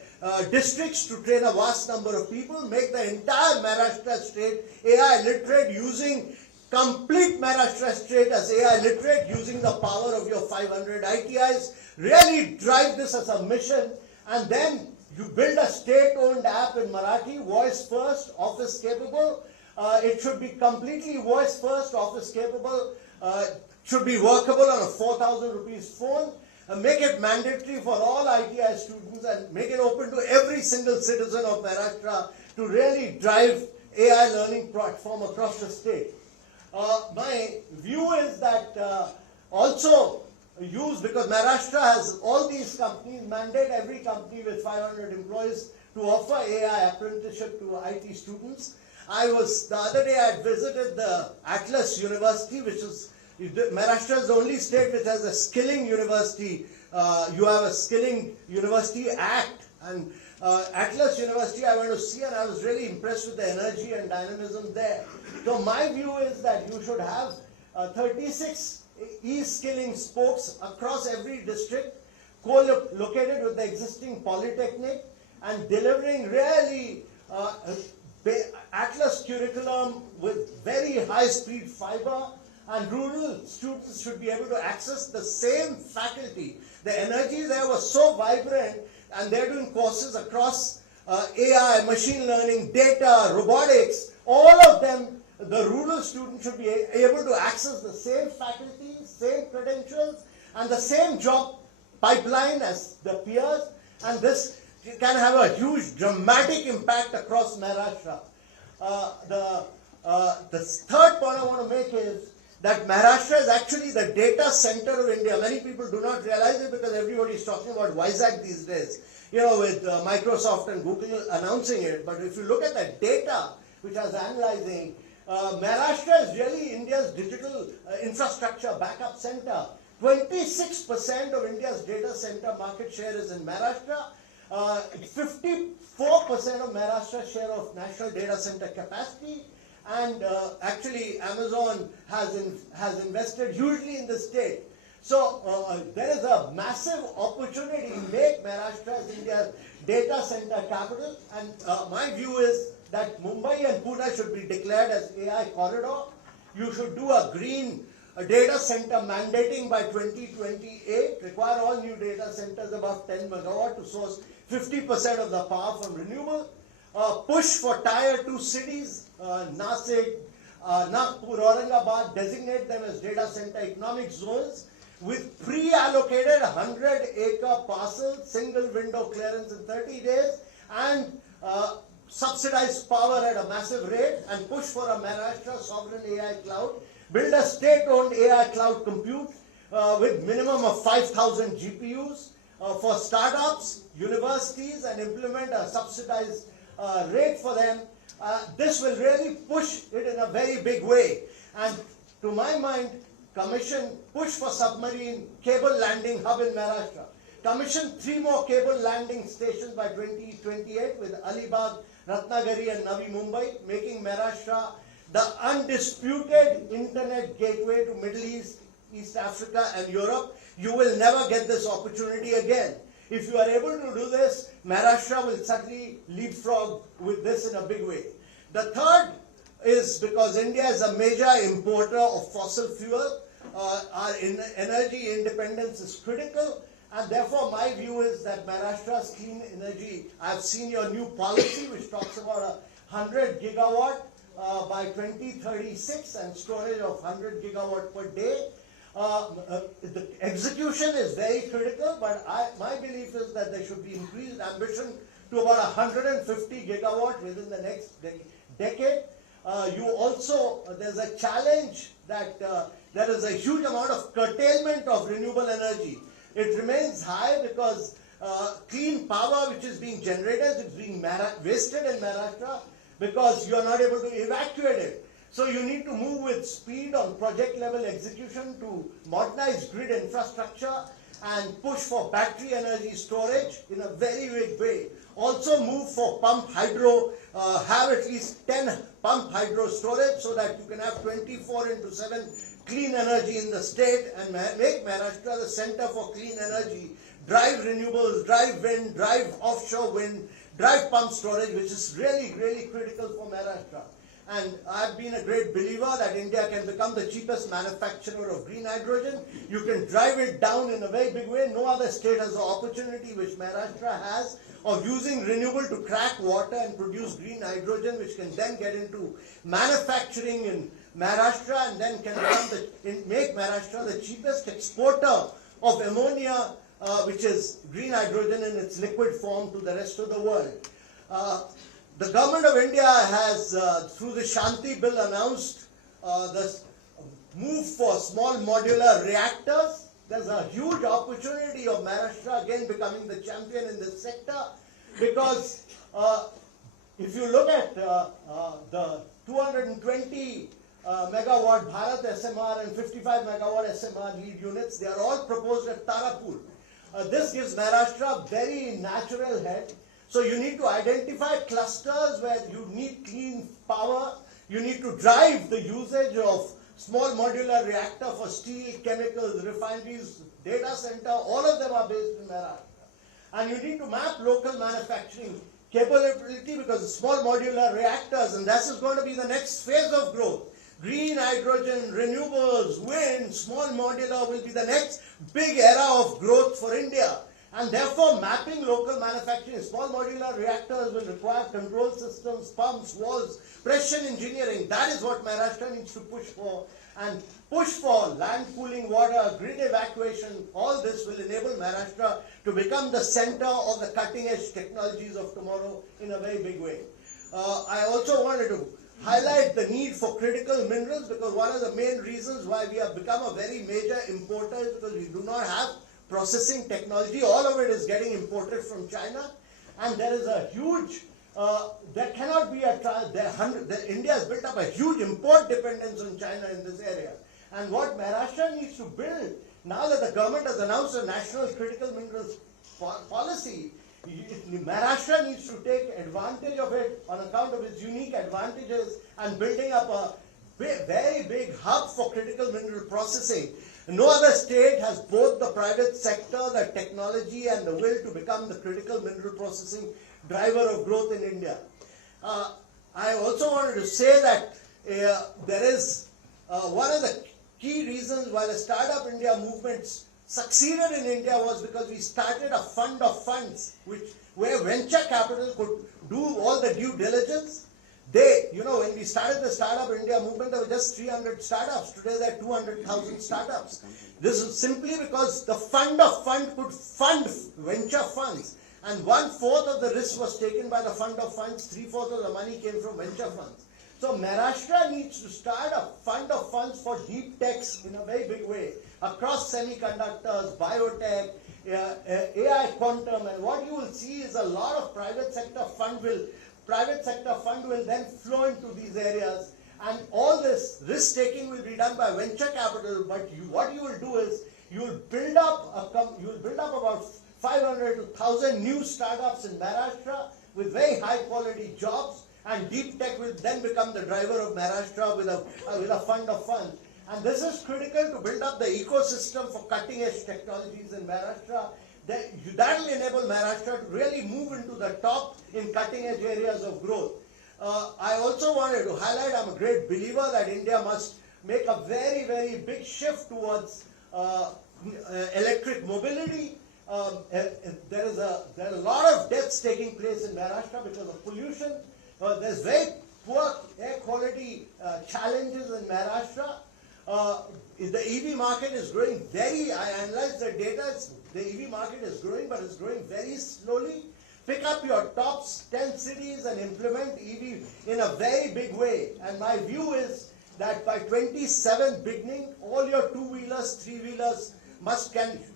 districts to train a vast number of people, make the entire Maharashtra state AI literate, using complete Maharashtra state as AI literate, using the power of your 500 ITIs, really drive this as a mission, and then you build a state-owned app in Marathi, voice first, office capable. It should be completely voice first, office capable, should be workable on a 4,000 rupees phone. Make it mandatory for all ITI students and make it open to every single citizen of Maharashtra to really drive AI learning platform across the state. My view is that also use, because Maharashtra has all these companies, mandate every company with 500 employees to offer AI apprenticeship to IT students. The other day I visited the Atlas University, which is, Maharashtra is the only state which has a skilling university. You have a skilling university act, and Atlas University I went to see, and I was really impressed with the energy and dynamism there. So my view is that you should have 36 e-skilling spokes across every district, co-located with the existing polytechnic, and delivering really Atlas curriculum with very high-speed fiber, and rural students should be able to access the same faculty. The energy there was so vibrant, and they're doing courses across AI, machine learning, data, robotics, all of them. The rural student should be able to access the same faculty, same credentials, and the same job pipeline as the peers, and this can have a huge, dramatic impact across Maharashtra. The third point I want to make is that Maharashtra is actually the data center of India. Many people do not realize it because everybody is talking about Vizag these days, with Microsoft and Google announcing it. But if you look at the data which I was analyzing, Maharashtra is really India's digital infrastructure backup center. 26% of India's data center market share is in Maharashtra. 54% of Maharashtra's share of national data center capacity. And actually, Amazon has invested hugely in the state. So there is a massive opportunity to make Maharashtra as India's data center capital. And my view is that Mumbai and Pune should be declared as AI corridor. You should do a green data center mandating by 2028, require all new data centers above 10 megawatt to source 50% of the power from renewable. Push for tier 2 cities, Nasik, Nagpur, Aurangabad, designate them as data center economic zones with pre-allocated 100-acre parcels, single window clearance in 30 days, and subsidize power at a massive rate, and push for a Maharashtra sovereign AI cloud. Build a state-owned AI cloud compute with minimum of 5,000 GPUs for startups, universities, and implement a subsidized rate for them. This will really push it in a very big way. And to my mind, push for submarine cable landing hub in Maharashtra. Commission 3 more cable landing stations by 2028 with Alibag, Ratnagiri, and Navi Mumbai, making Maharashtra the undisputed internet gateway to Middle East, East Africa, and Europe. You will never get this opportunity again. If you are able to do this, Maharashtra will certainly leapfrog with this in a big way. The third is because India is a major importer of fossil fuel. Our energy independence is critical, and therefore my view is that Maharashtra's clean energy, I've seen your new policy which talks about 100 gigawatt by 2036 and storage of 100 gigawatt per day. The execution is very critical, but my belief is that there should be increased ambition to about 150 gigawatt within the next decade. There's a challenge that there is a huge amount of curtailment of renewable energy. It remains high because clean power which is being generated is being wasted in Maharashtra because you are not able to evacuate it. So you need to move with speed on project level execution to modernize grid infrastructure and push for battery energy storage in a very big way. Also move for pump hydro, have at least 10 pump hydro storage so that you can have 24/7 clean energy in the state and make Maharashtra the center for clean energy. Drive renewables, drive wind, drive offshore wind, drive pump storage, which is really, really critical for Maharashtra. And I've been a great believer that India can become the cheapest manufacturer of green hydrogen. You can drive it down in a very big way. No other state has the opportunity which Maharashtra has of using renewable to crack water and produce green hydrogen, which can then get into manufacturing in Maharashtra and then can make Maharashtra the cheapest exporter of ammonia, which is green hydrogen in its liquid form, to the rest of the world. The government of India has, through the Shanti Bill, announced the move for small modular reactors. There's a huge opportunity of Maharashtra again becoming the champion in this sector, because if you look at the 220 megawatt Bharat SMR and 55 megawatt SMR lead units, they are all proposed at Tarapur. This gives Maharashtra a very natural head. So you need to identify clusters where you need clean power. You need to drive the usage of small modular reactor for steel, chemicals, refineries, data center. All of them are based in Maharashtra. And you need to map local manufacturing capability, because small modular reactors, and this is going to be the next phase of growth. Green hydrogen, renewables, wind, small modular will be the next big era of growth for India. And therefore, mapping local manufacturing, small modular reactors will require control systems, pumps, walls, pressure engineering. That is what Maharashtra needs to push for. And push for land cooling water, grid evacuation. All this will enable Maharashtra to become the center of the cutting edge technologies of tomorrow in a very big way. I also wanted to highlight the need for critical minerals, because one of the main reasons why we have become a very major importer is because we do not have processing technology. All of it is getting imported from China, and there is a huge, there cannot be India has built up a huge import dependence on China in this area. And what Maharashtra needs to build, now that the government has announced a national critical minerals policy, Maharashtra needs to take advantage of it on account of its unique advantages and building up a very big hub for critical mineral processing. No other state has both the private sector, the technology, and the will to become the critical mineral processing driver of growth in India. I also wanted to say that there is one of the key reasons why the Startup India movements succeeded in India was because we started a fund of funds where venture capital could do all the due diligence. When we started the Startup India movement, there were just 300 startups. Today there are 200,000 startups. This is simply because the fund of fund could fund venture funds. And 1/4 of the risk was taken by the fund of funds, 3/4 of the money came from venture funds. So Maharashtra needs to start a fund of funds for deep techs in a very big way, across semiconductors, biotech, AI quantum, and what you will see is a lot of private sector fund will then flow into these areas, and all this risk taking will be done by venture capital. But what you will do is you will build up about 500 to 1,000 new startups in Maharashtra with very high quality jobs, and deep tech will then become the driver of Maharashtra with a fund of funds. And this is critical to build up the ecosystem for cutting edge technologies in Maharashtra. That will enable Maharashtra to really move into the top in cutting edge areas of growth. I also wanted to highlight, I'm a great believer that India must make a very, very big shift towards electric mobility. There are a lot of deaths taking place in Maharashtra because of pollution. There's very poor air quality challenges in Maharashtra. The EV market is growing I analyzed the data, the EV market is growing, but it's growing very slowly. Pick up your top 10 cities and implement EV in a very big way. And my view is that by 27 beginning, all your 2-wheelers, 3-wheelers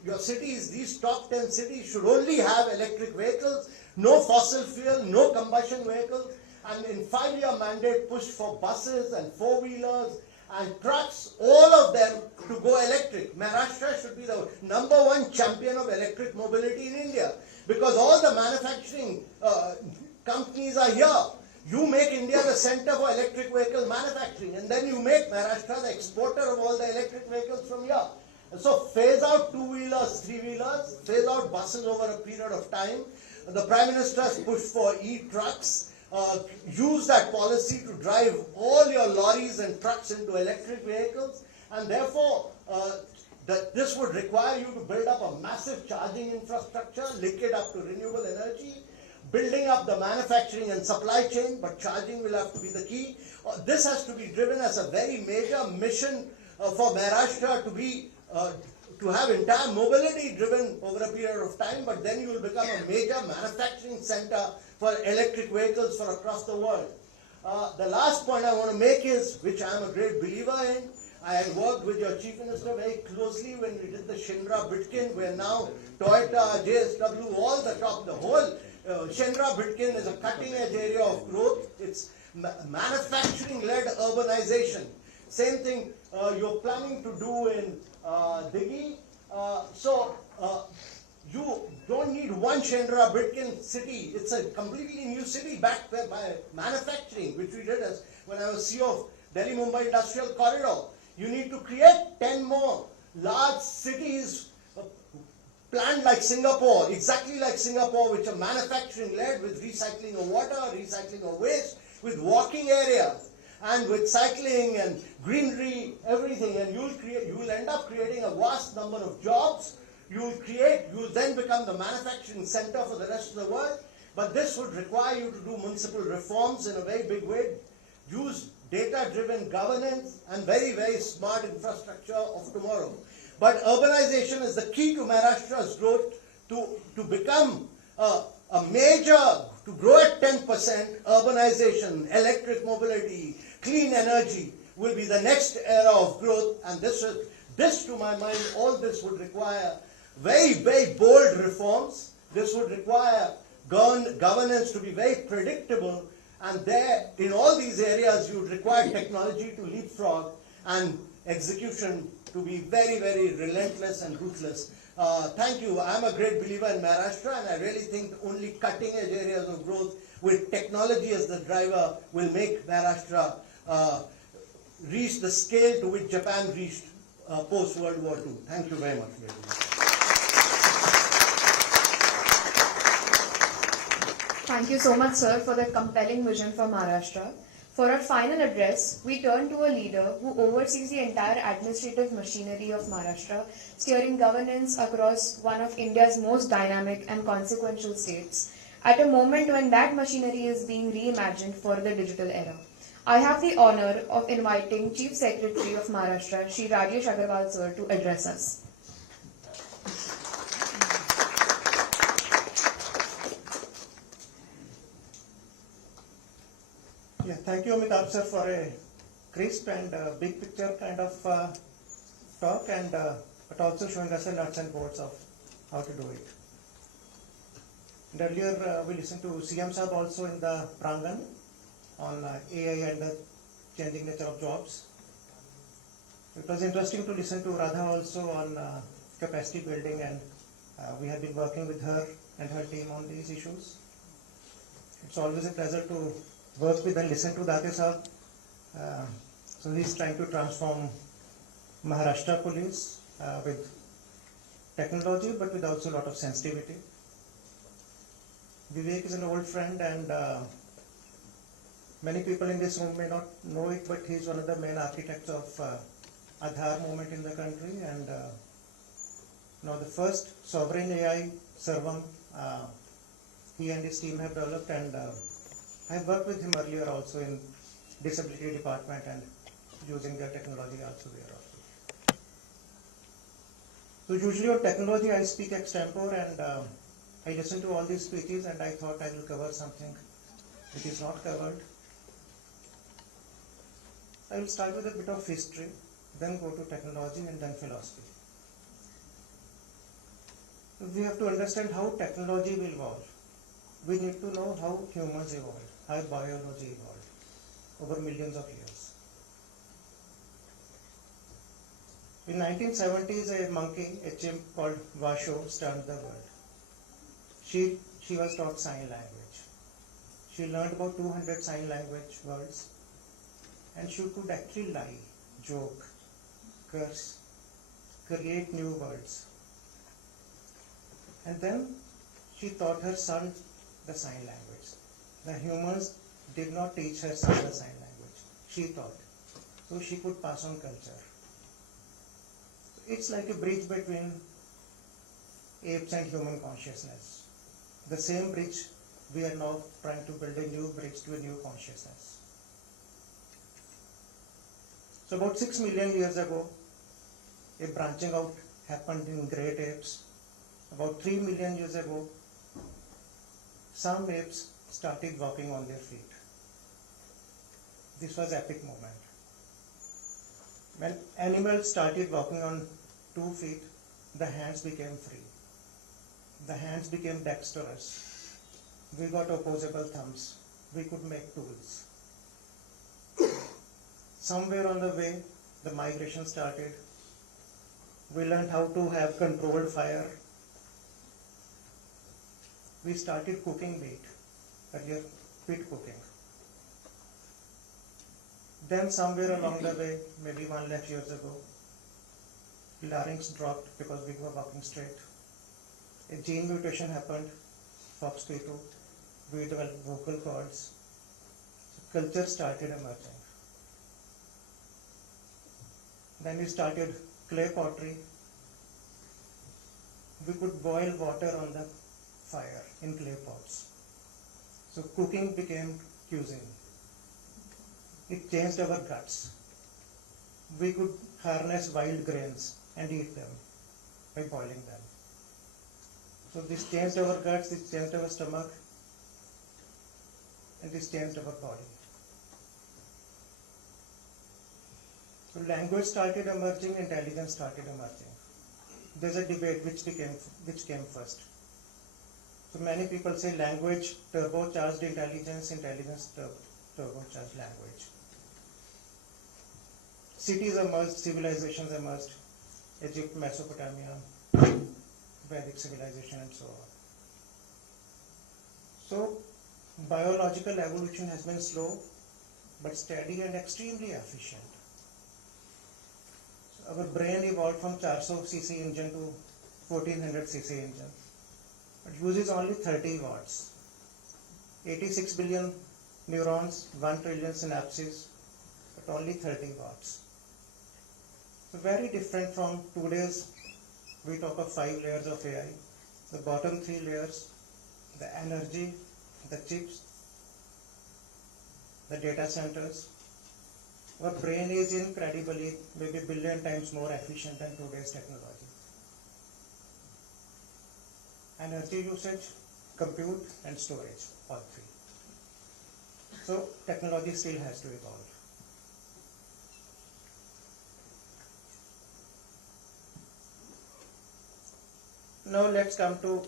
your cities, these top 10 cities should only have electric vehicles, no fossil fuel, no combustion vehicles, and in 5-year mandate push for buses and 4-wheelers and trucks, all of them to go electric. Maharashtra should be the #1 champion of electric mobility in India, because all the manufacturing companies are here. You make India the center for electric vehicle manufacturing, and then you make Maharashtra the exporter of all the electric vehicles from here. And so phase out 2-wheelers, 3-wheelers, phase out buses over a period of time. The Prime Minister's push for e-trucks. Use that policy to drive all your lorries and trucks into electric vehicles, and therefore this would require you to build up a massive charging infrastructure, link it up to renewable energy, building up the manufacturing and supply chain, but charging will have to be the key. This has to be driven as a very major mission for Maharashtra to have entire mobility driven over a period of time, but then you will become a major manufacturing center for electric vehicles for across the world. The last point I want to make is, which I am a great believer in, I had worked with your Chief Minister very closely when we did the Shendra Bitkin, where now Toyota, JSW, the whole Shendra Bitkin is a cutting edge area of growth. It's manufacturing-led urbanization. Same thing you're planning to do in Dighi. You don't need one Shendra Bitkin city. It's a completely new city backed by manufacturing, which we did when I was CEO of Delhi-Mumbai Industrial Corridor. You need to create 10 more large cities planned like Singapore, exactly like Singapore, which are manufacturing-led, with recycling of water, recycling of waste, with walking areas, and with cycling and greenery, everything. And you will end up creating a vast number of jobs. You will then become the manufacturing center for the rest of the world. But this would require you to do municipal reforms in a very big way, use data-driven governance, and very, very smart infrastructure of tomorrow. But urbanization is the key to Maharashtra's growth to become a major to grow at 10%, urbanization, electric mobility, clean energy will be the next era of growth, and this to my mind, all this would require very, very bold reforms. This would require governance to be very predictable, and there, in all these areas, you would require technology to leapfrog and execution to be very, very relentless and ruthless. Thank you. I'm a great believer in Maharashtra, and I really think only cutting-edge areas of growth with technology as the driver will make Maharashtra reach the scale to which Japan reached post-World War II. Thank you very much. Thank you so much, sir, for that compelling vision for Maharashtra. For our final address, we turn to a leader who oversees the entire administrative machinery of Maharashtra, steering governance across one of India's most dynamic and consequential states, at a moment when that machinery is being reimagined for the digital era. I have the honor of inviting Chief Secretary of Maharashtra, Shri Rajesh Agarwal, sir, to address us. Yeah, thank you, Amitabh sir, for a crisp and big picture kind of talk, and but also showing us the nuts and bolts of how to do it. And earlier we listened to CM Saab also in the Prangan on AI and the changing nature of jobs. It was interesting to listen to Radha also on capacity building, and we have been working with her and her team on these issues. It's always a pleasure to work with and listen to Date Saab. So he's trying to transform Maharashtra police with technology, but with also a lot of sensitivity. Vivek is an old friend, and many people in this room may not know it, but he's one of the main architects of Aadhaar movement in the country, and now the first sovereign AI Sarvam he and his team have developed, and I've worked with him earlier also in disability department and using their technology also there also. So usually on technology I speak extempore, and I listen to all these speeches, and I thought I will cover something which is not covered. I will start with a bit of history, then go to technology, and then philosophy. We have to understand how technology will evolve. We need to know how humans evolved, how biology evolved over millions of years. In 1970s, a monkey, a chimp called Washo, stunned the world. She was taught sign language. She learned about 200 sign language words, and she could actually lie, joke, curse, create new words. And then she taught her son the sign language. The humans did not teach her son the sign language. She taught. So she could pass on culture. It's like a bridge between apes and human consciousness. The same bridge, we are now trying to build a new bridge to a new consciousness. So about 6 million years ago, a branching out happened in great apes. About 3 million years ago, some apes started walking on their feet. This was epic moment. When animals started walking on 2 feet, the hands became free. The hands became dexterous. We got opposable thumbs. We could make tools. Somewhere on the way, the migration started. We learned how to have controlled fire. We started cooking meat, earlier pit cooking. Then somewhere along the way, maybe 1 lakh years ago, larynx dropped because we were walking straight. A gene mutation happened, FOXP2. We developed vocal cords. So culture started emerging. Then we started clay pottery. We could boil water on the fire in clay pots. So cooking became cuisine. It changed our guts. We could harness wild grains and eat them by boiling them. So this changed our guts, this changed our stomach. and this changed our body. So language started emerging, intelligence started emerging. There's a debate which came first. So many people say language turbocharged intelligence, intelligence turbocharged language. Cities emerged, civilizations emerged, Egypt, Mesopotamia, Vedic civilization, and so on. So biological evolution has been slow but steady and extremely efficient. So our brain evolved from 400cc engine to 1400cc engine. It uses only 30 watts. 86 billion neurons, 1 trillion synapses, but only 30 watts. So very different from today's, we talk of 5 layers of AI. The bottom 3 layers, the energy, the chips, the data centers. Our brain is incredibly, maybe billion times more efficient than today's technology. Energy usage, compute, and storage, all 3. So technology still has to evolve. Now let's come to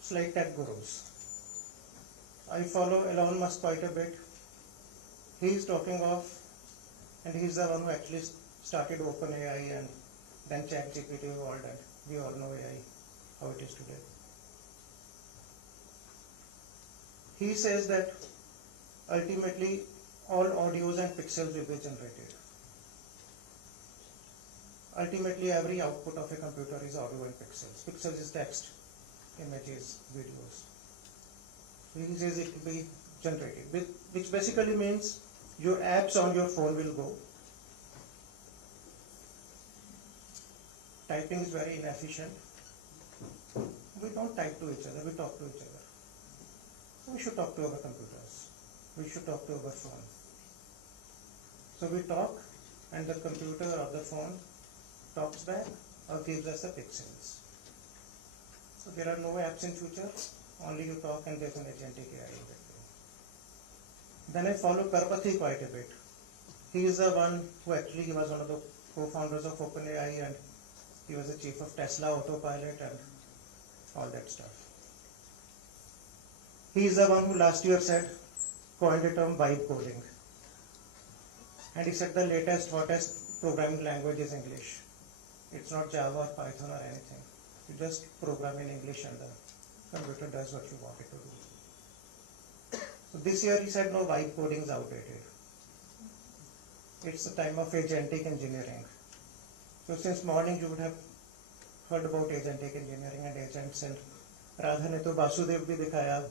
slight tech gurus. I follow Elon Musk quite a bit. He is talking of, and he is the one who actually started OpenAI and then ChatGPT evolved, and we all know AI, how it is today. He says that ultimately all audios and pixels will be generated. Ultimately every output of a computer is audio and pixels. Pixels is text, images, videos. He says it will be generated, which basically means your apps on your phone will go. Typing is very inefficient. We don't type to each other, we talk to each other. We should talk to our computers. We should talk to our phone. So we talk, and the computer or the phone talks back or gives us the pixels. So there are no apps in future, only you talk and there's an agentic AI in between. Then I follow Karpathy quite a bit. He is the one who actually, he was one of the co-founders of OpenAI, and he was the chief of Tesla Autopilot and all that stuff. He is the one who last year coined the term vibe coding. And he said the latest, hottest programming language is English. It's not Java or Python or anything. You just program in English and the computer does what you want it to do. So this year he said no, vibe coding is outdated. It's the time of agentic engineering. So since morning you would have heard about agentic engineering and agents, and Radha ne to Vasudev bhi dikhaya,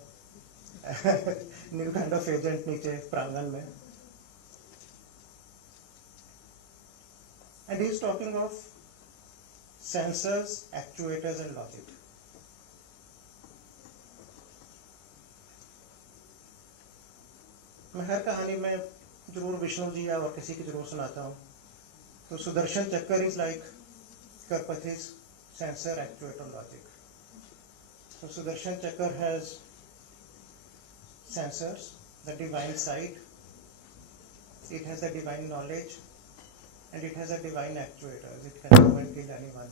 new kind of agent niche prangan mein. And he is talking of sensors, actuators and logic. मैं हर कहानी में जरूर विष्णु जी या और किसी की जरूर सुनाता हूँ. तो सुदर्शन चक्कर is like Karpathy's sensor, actuator, logic. So Sudarshan Chakra has sensors, the divine sight, it has the divine knowledge, and it has a divine actuators. It can go and kill anyone.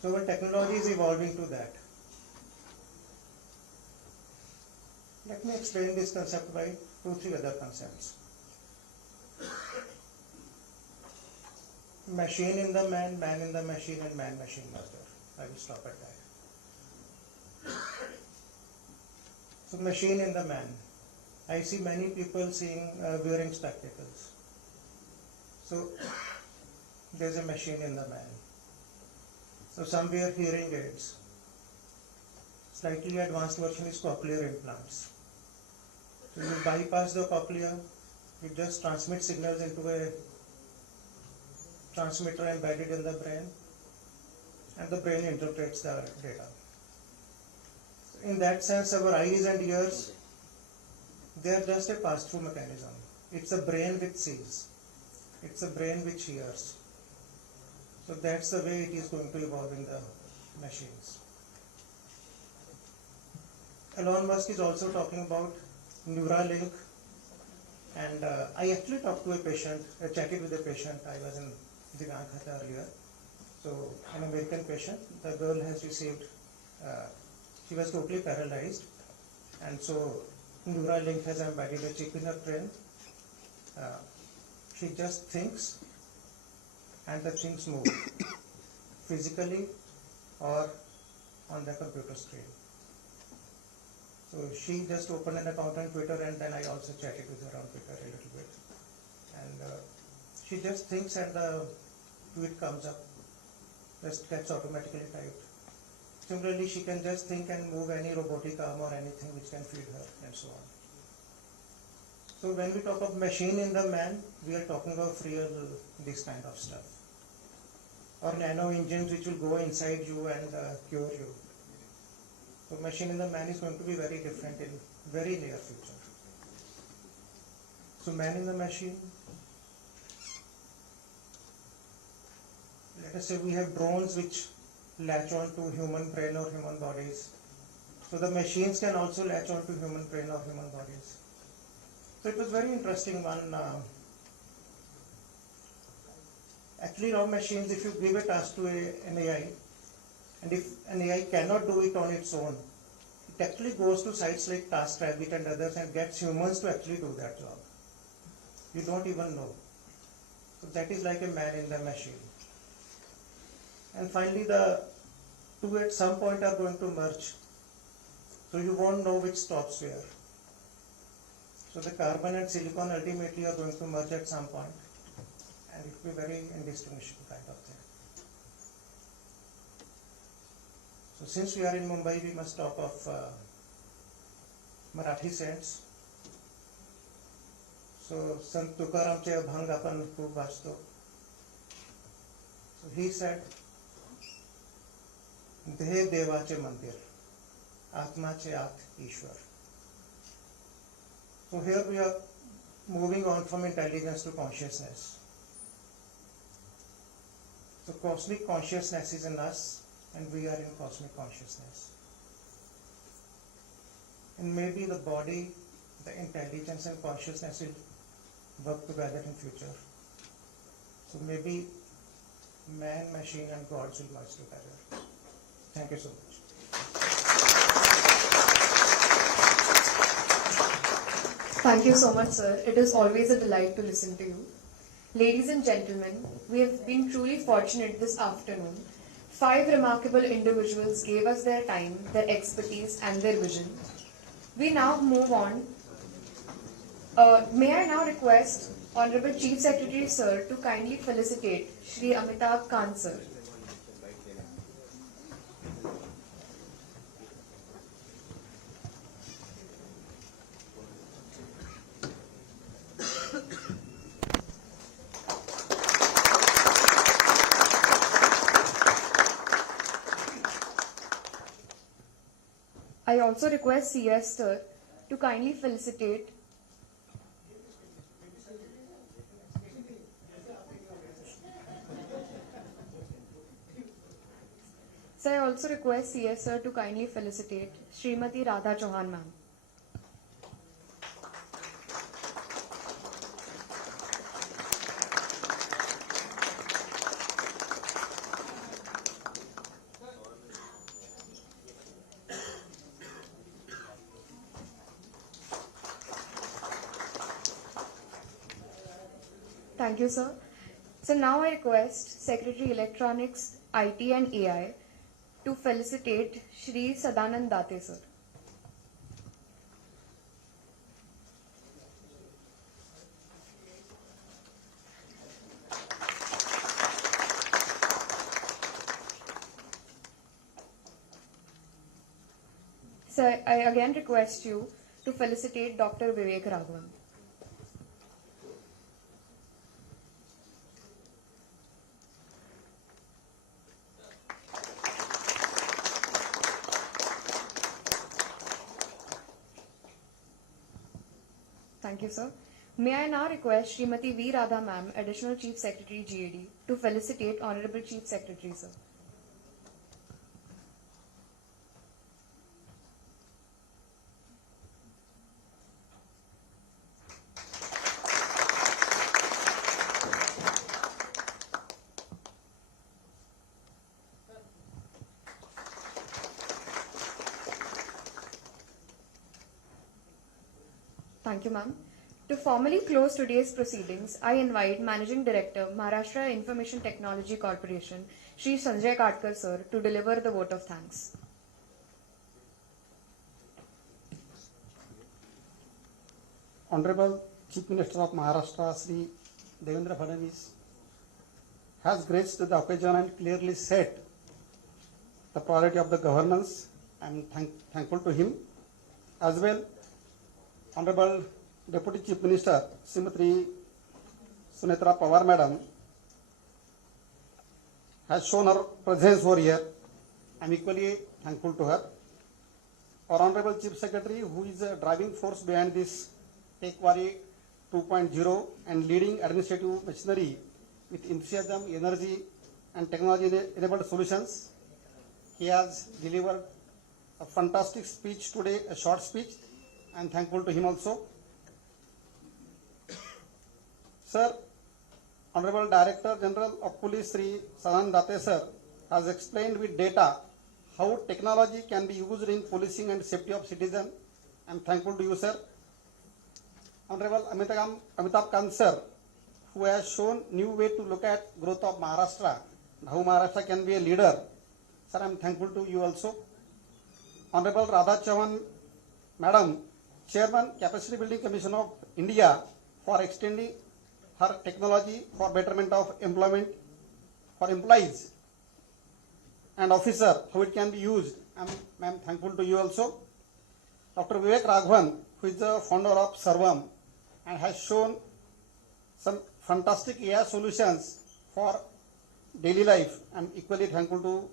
So our technology is evolving to that. Let me explain this concept by 2-3 other concepts. Machine in the man, man in the machine, and man-machine merger. I will stop at that. So machine in the man. I see many people wearing spectacles. So there's a machine in the man. So some wear hearing aids. Slightly advanced version is cochlear implants. So you bypass the cochlea, you just transmit signals into a transmitter embedded in the brain, and the brain interprets the data. In that sense, our eyes and ears, they are just a pass-through mechanism. It's a brain which sees. It's a brain which hears. So that's the way it is going to evolve in the machines. Elon Musk is also talking about Neuralink. And I actually talked to a patient, chatted with a patient. I was in Divan Khata earlier. So, an American patient, the girl has received, she was totally paralyzed. And so, Neuralink has embedded a chip in her brain. She just thinks, and the things move physically or on the computer screen. So she just opened an account on Twitter, and then I also chatted with her on Twitter a little bit. And she just thinks and the tweet comes up, just gets automatically typed. Similarly, she can just think and move any robotic arm or anything which can feed her and so on. So when we talk of machine in the man, we are talking of real this kind of stuff. Or nano engines which will go inside you and cure you. So machine in the man is going to be very different in very near future. So man in the machine, let us say we have drones which latch on to human brain or human bodies. So the machines can also latch on to human brain or human bodies. So it was very interesting one. Actually now machines, if you give a task to an AI, and if an AI cannot do it on its own, it actually goes to sites like TaskRabbit and others and gets humans to actually do that job. You don't even know. So that is like a man in the machine. And finally the two at some point are going to merge. So you won't know which stops where. So the carbon and silicon ultimately are going to merge at some point. And it will be very indistinguishable kind of thing. So since we are in Mumbai, we must talk of Marathi saints. So Sant Tukaramचे abhang आपण खूप वाचतो. So he said, देह देवाचे मंदिर, आत्माचे आत ईश्वर. So here we are moving on from intelligence to consciousness. So cosmic consciousness is in us, and we are in cosmic consciousness. And maybe the body, the intelligence and consciousness will work together in future. So maybe man, machine and gods will merge together. Thank you so much. Thank you so much, sir. It is always a delight to listen to you. Ladies and gentlemen, we have been truly fortunate this afternoon. 5 remarkable individuals gave us their time, their expertise and their vision. We now move on. May I now request Honorable Chief Secretary Sir to kindly felicitate Shri Amitabh Kant sir. I also request CS sir to kindly felicitate I also request CS sir to kindly felicitate Srimati Radha Chauhan ma'am. Thank you, sir. So now I request Secretary Electronics, IT and AI to felicitate Shri Sadanand Date, sir. So I again request you to felicitate Dr. Vivek Raghavan. Thank you, sir. May I now request Srimati V. Radha ma'am, Additional Chief Secretary GAD, to felicitate Honorable Chief Secretary, sir. Thank you, ma'am. To formally close today's proceedings, I invite Managing Director, Maharashtra Information Technology Corporation, Shri Sanjay Katkar sir, to deliver the vote of thanks. Honorable Chief Minister of Maharashtra, Sri Devendra Fadnavis, has graced the occasion and clearly set the priority of the governance. I am thankful to him. As well, Honorable Deputy Chief Minister, Srimati Sunetra Pawar Madam, has shown her presence over here. I am equally thankful to her. Our Honorable Chief Secretary, who is a driving force behind this TechWari 2.0 and leading administrative machinery with enthusiasm, energy, and technology-enabled solutions. He has delivered a fantastic speech today, a short speech. I am thankful to him also. Sir, Honorable Director General of Police Sri Sanand Date sir has explained with data how technology can be used in policing and safety of citizens. I am thankful to you, sir. Honorable Amitabh Kant sir, who has shown new way to look at growth of Maharashtra, how Maharashtra can be a leader. Sir, I am thankful to you also. Honorable Radha Chavan Madam, Chairman, Capacity Building Commission of India, for extending her technology for betterment of employment for employees and officer, how it can be used. I am thankful to you also. Dr. Vivek Raghavan, who is the founder of Sarvam and has shown some fantastic AI solutions for daily life. I am equally thankful to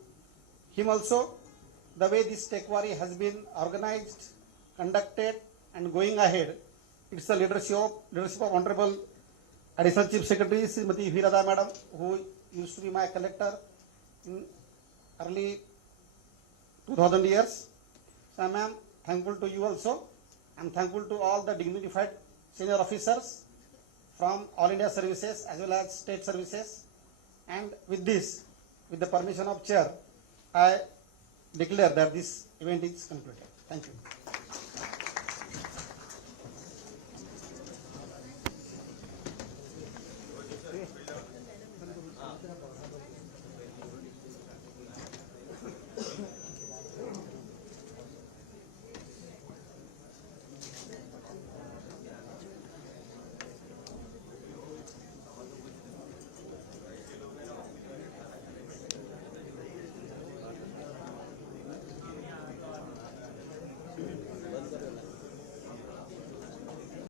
him also. The way this TechWari has been organized, conducted, and going ahead, it's the leadership of Honorable Additional Chief Secretary Srimati Virada Madam, who used to be my collector in early 2000 years. So, ma'am, thankful to you also. I'm thankful to all the dignified senior officers from All India Services as well as state services. And with this, with the permission of Chair, I declare that this event is concluded. Thank you.